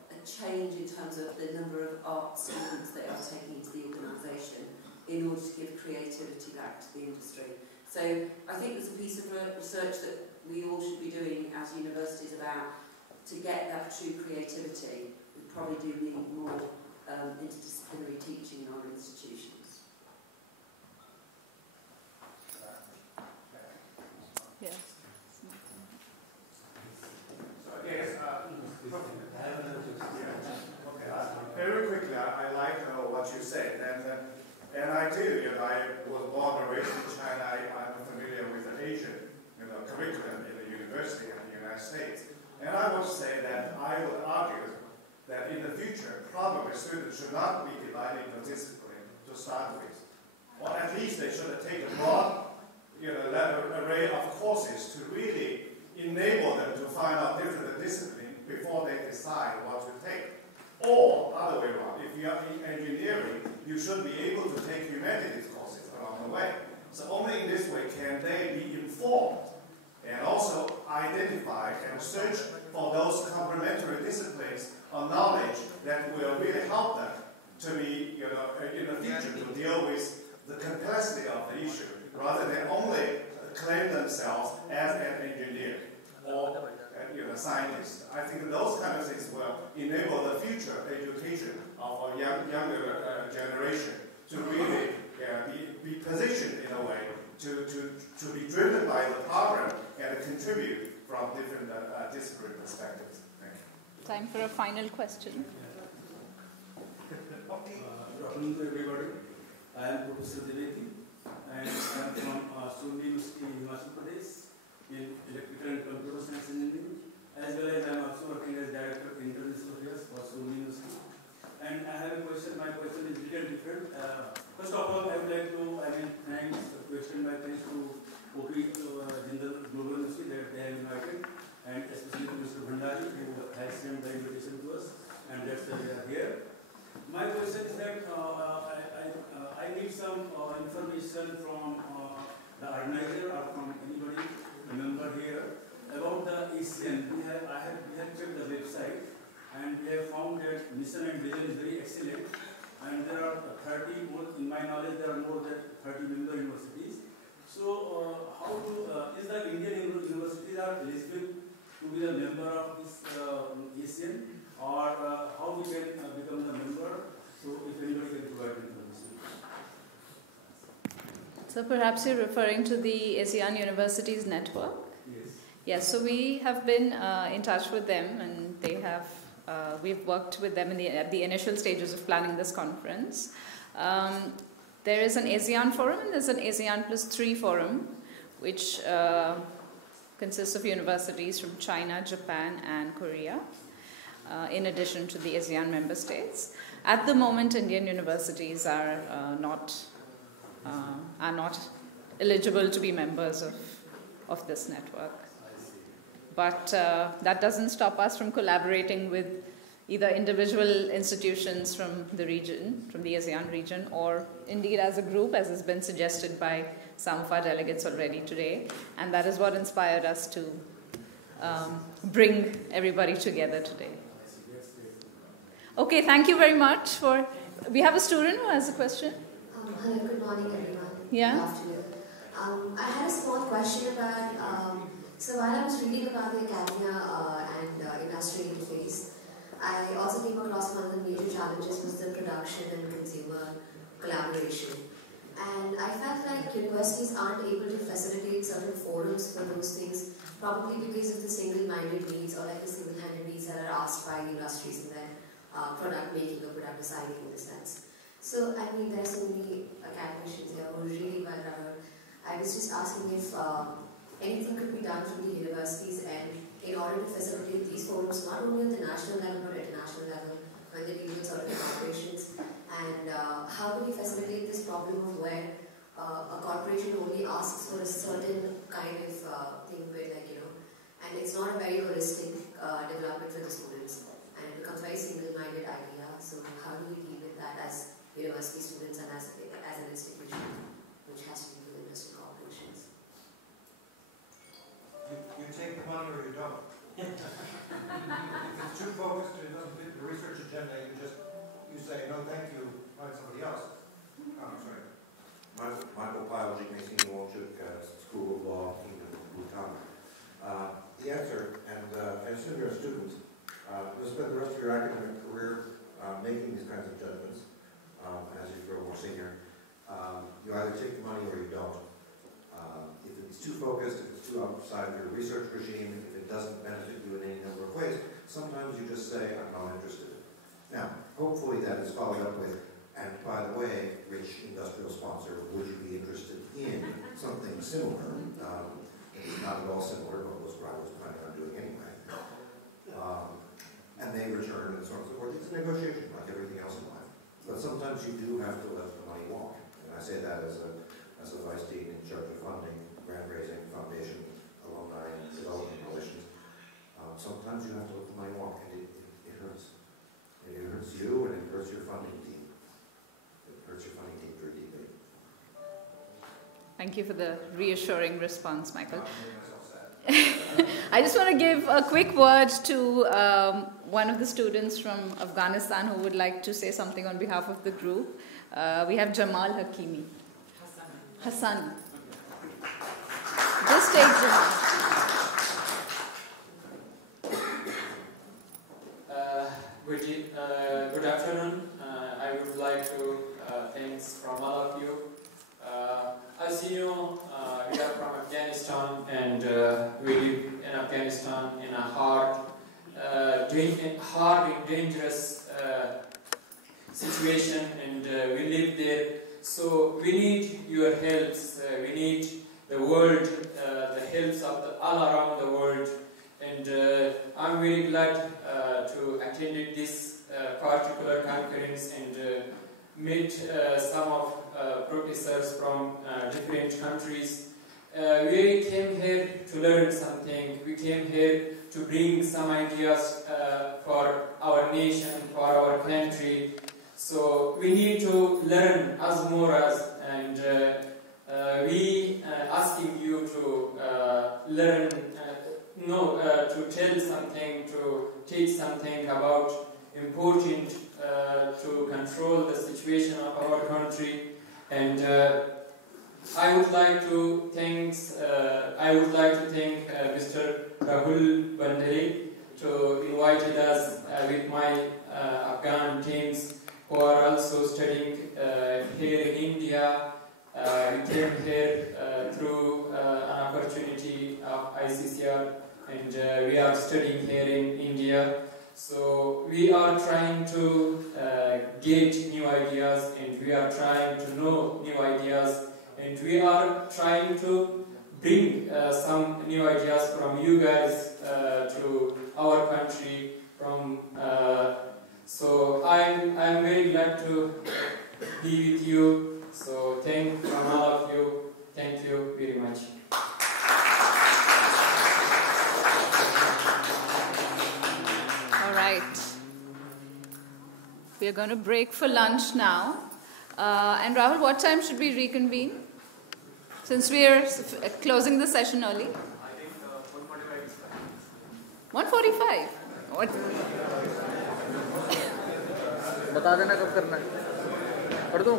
a change in terms of the number of art students they are taking into the organisation in order to give creativity back to the industry. So I think there's a piece of research that we all should be doing as universities about, to get that true creativity. We probably do need more interdisciplinary teaching in our institutions. Yes. Very quickly, I like what you said, and I do. I was born and raised in China. I'm familiar with the Asian, curriculum in the university in the United States, and I would say that I would argue that in the future, probably students should not be divided into discipline to start with, or at least they should take a broad, array of courses to really enable them to find out different disciplines before they decide what to take. Or, other way around, if you are in engineering, you should be able to take humanities courses along the way. So only in this way can they be informed and also identify and search for those complementary disciplines or knowledge that will really help them to be, in the future, to deal with the complexity of the issue, rather than only claim themselves as an engineer or scientist. I think those kind of things will enable the future education of a younger generation to really be positioned in a way to be driven by the program and contribute from different disparate perspectives. Thank you. Time for a final question. Good afternoon to everybody. I am Professor Deveti and I am from Sunni University in Himachal Pradesh in Electrical and Computer Science Engineering, as well as I am also working as Director of International Affairs for Sunni University. And I have a question. My question is a little different. First of all, I would like to extend my thanks to OP Jindal Global University that they have invited, and especially to Mr. Bhandari who has sent the invitation to us, and that's why we are here. My question is that I need some information from the organizer or from anybody, a member here, about the ASEAN. We have checked the website and we have found that mission and vision is very excellent. And there are 30 more, in my knowledge, there are more than 30 member universities. So, is the Indian universities are eligible to be a member of this ASEAN, or how we can become the member? So, if anybody can provide information. So perhaps you're referring to the ASEAN Universities Network? Yes. Yes, so we have been in touch with them, and they have, we've worked with them at the initial stages of planning this conference. There is an ASEAN forum and there's an ASEAN +3 forum, which consists of universities from China, Japan and Korea, in addition to the ASEAN member states. At the moment, Indian universities are not eligible to be members of this network. But that doesn't stop us from collaborating with either individual institutions from the region, from the ASEAN region, or indeed as a group, as has been suggested by some of our delegates already today. And that is what inspired us to bring everybody together today. Okay, thank you very much for... We have a student who has a question. Hello, good morning everyone. Yeah? Good afternoon. I had a small question about, so while I was reading about the academia and industry interface, I also came across one of the major challenges was the production and consumer collaboration. And I felt like universities aren't able to facilitate certain forums for those things, probably because of the single-minded needs or like the single-handed needs that are asked by the industries in their product making or product designing in a sense. So, I mean, there are so many academicians here who are really well run. I was just asking if anything could be done from the universities and in order to facilitate these forums, not only at the national level but international level, when they deal with sort of corporations, and how do we facilitate this problem of where a corporation only asks for a certain kind of thing where, like, you know, and it's not a very holistic development for the students, and it becomes a very single-minded idea. So how do we deal with that as university students and as an institution which has to deal with industry corporations? You take the money or you don't. If it's too focused and it doesn't fit the research agenda, you say no, thank you, find somebody else. I'm sorry. Michael Pyle, Jigme Walchuk, School of Law, Kingdom of Bhutan. The answer, and as soon as you're a student, you'll spend the rest of your academic career making these kinds of judgments as you grow more senior. You either take the money or you don't. If it's too focused, if it's too outside of your research regime, if it doesn't benefit you in any number of ways, sometimes you just say, I'm not interested. Now, hopefully that is followed up with, and by the way, rich industrial sponsor, would you be interested in something similar? It's not at all similar, but was what I was planning on doing anyway. And they return and so on and so forth. It's a negotiation, like everything else in life. But sometimes you do have to let the money walk. And I say that as a vice dean in charge of funding, grant raising, foundation, alumni, and development relations. Sometimes you have to let the money walk, and it hurts. It hurts you, and it hurts your funding team. It hurts your funding team very deeply. Thank you for the reassuring response, Michael. I just want to give a quick word to one of the students from Afghanistan who would like to say something on behalf of the group. We have Jamal Hakimi. Hassan. Just take Jamal. Good afternoon. I would like to thanks from all of you. As you know, we are from Afghanistan, and we live in Afghanistan in a hard and dangerous situation, and we live there. So we need your help. We need the world, the helps of all around the world. And I'm very glad to attend this particular conference and meet some of professors from different countries. We came here to learn something. We came here to bring some ideas for our nation, for our country. So we need to learn as more as, and we asking you to learn, to tell something, to teach something about important to control the situation of our country. And I would like to thank Mr. Rahul Bandari to invited us with my Afghan teams who are also studying here in India. We came here through an opportunity of ICCR, and we are studying here in India. So we are trying to get new ideas, and we are trying to know new ideas, and we are trying to bring some new ideas from you guys to our country. So I'm very glad to be with you. So thank from all of you. Thank you very much. All right. We are going to break for lunch now. And Rahul, what time should we reconvene? Since we are closing the session early. I think 1:45 is fine. 1:45? What? बता देना कब करना है, कर दूं?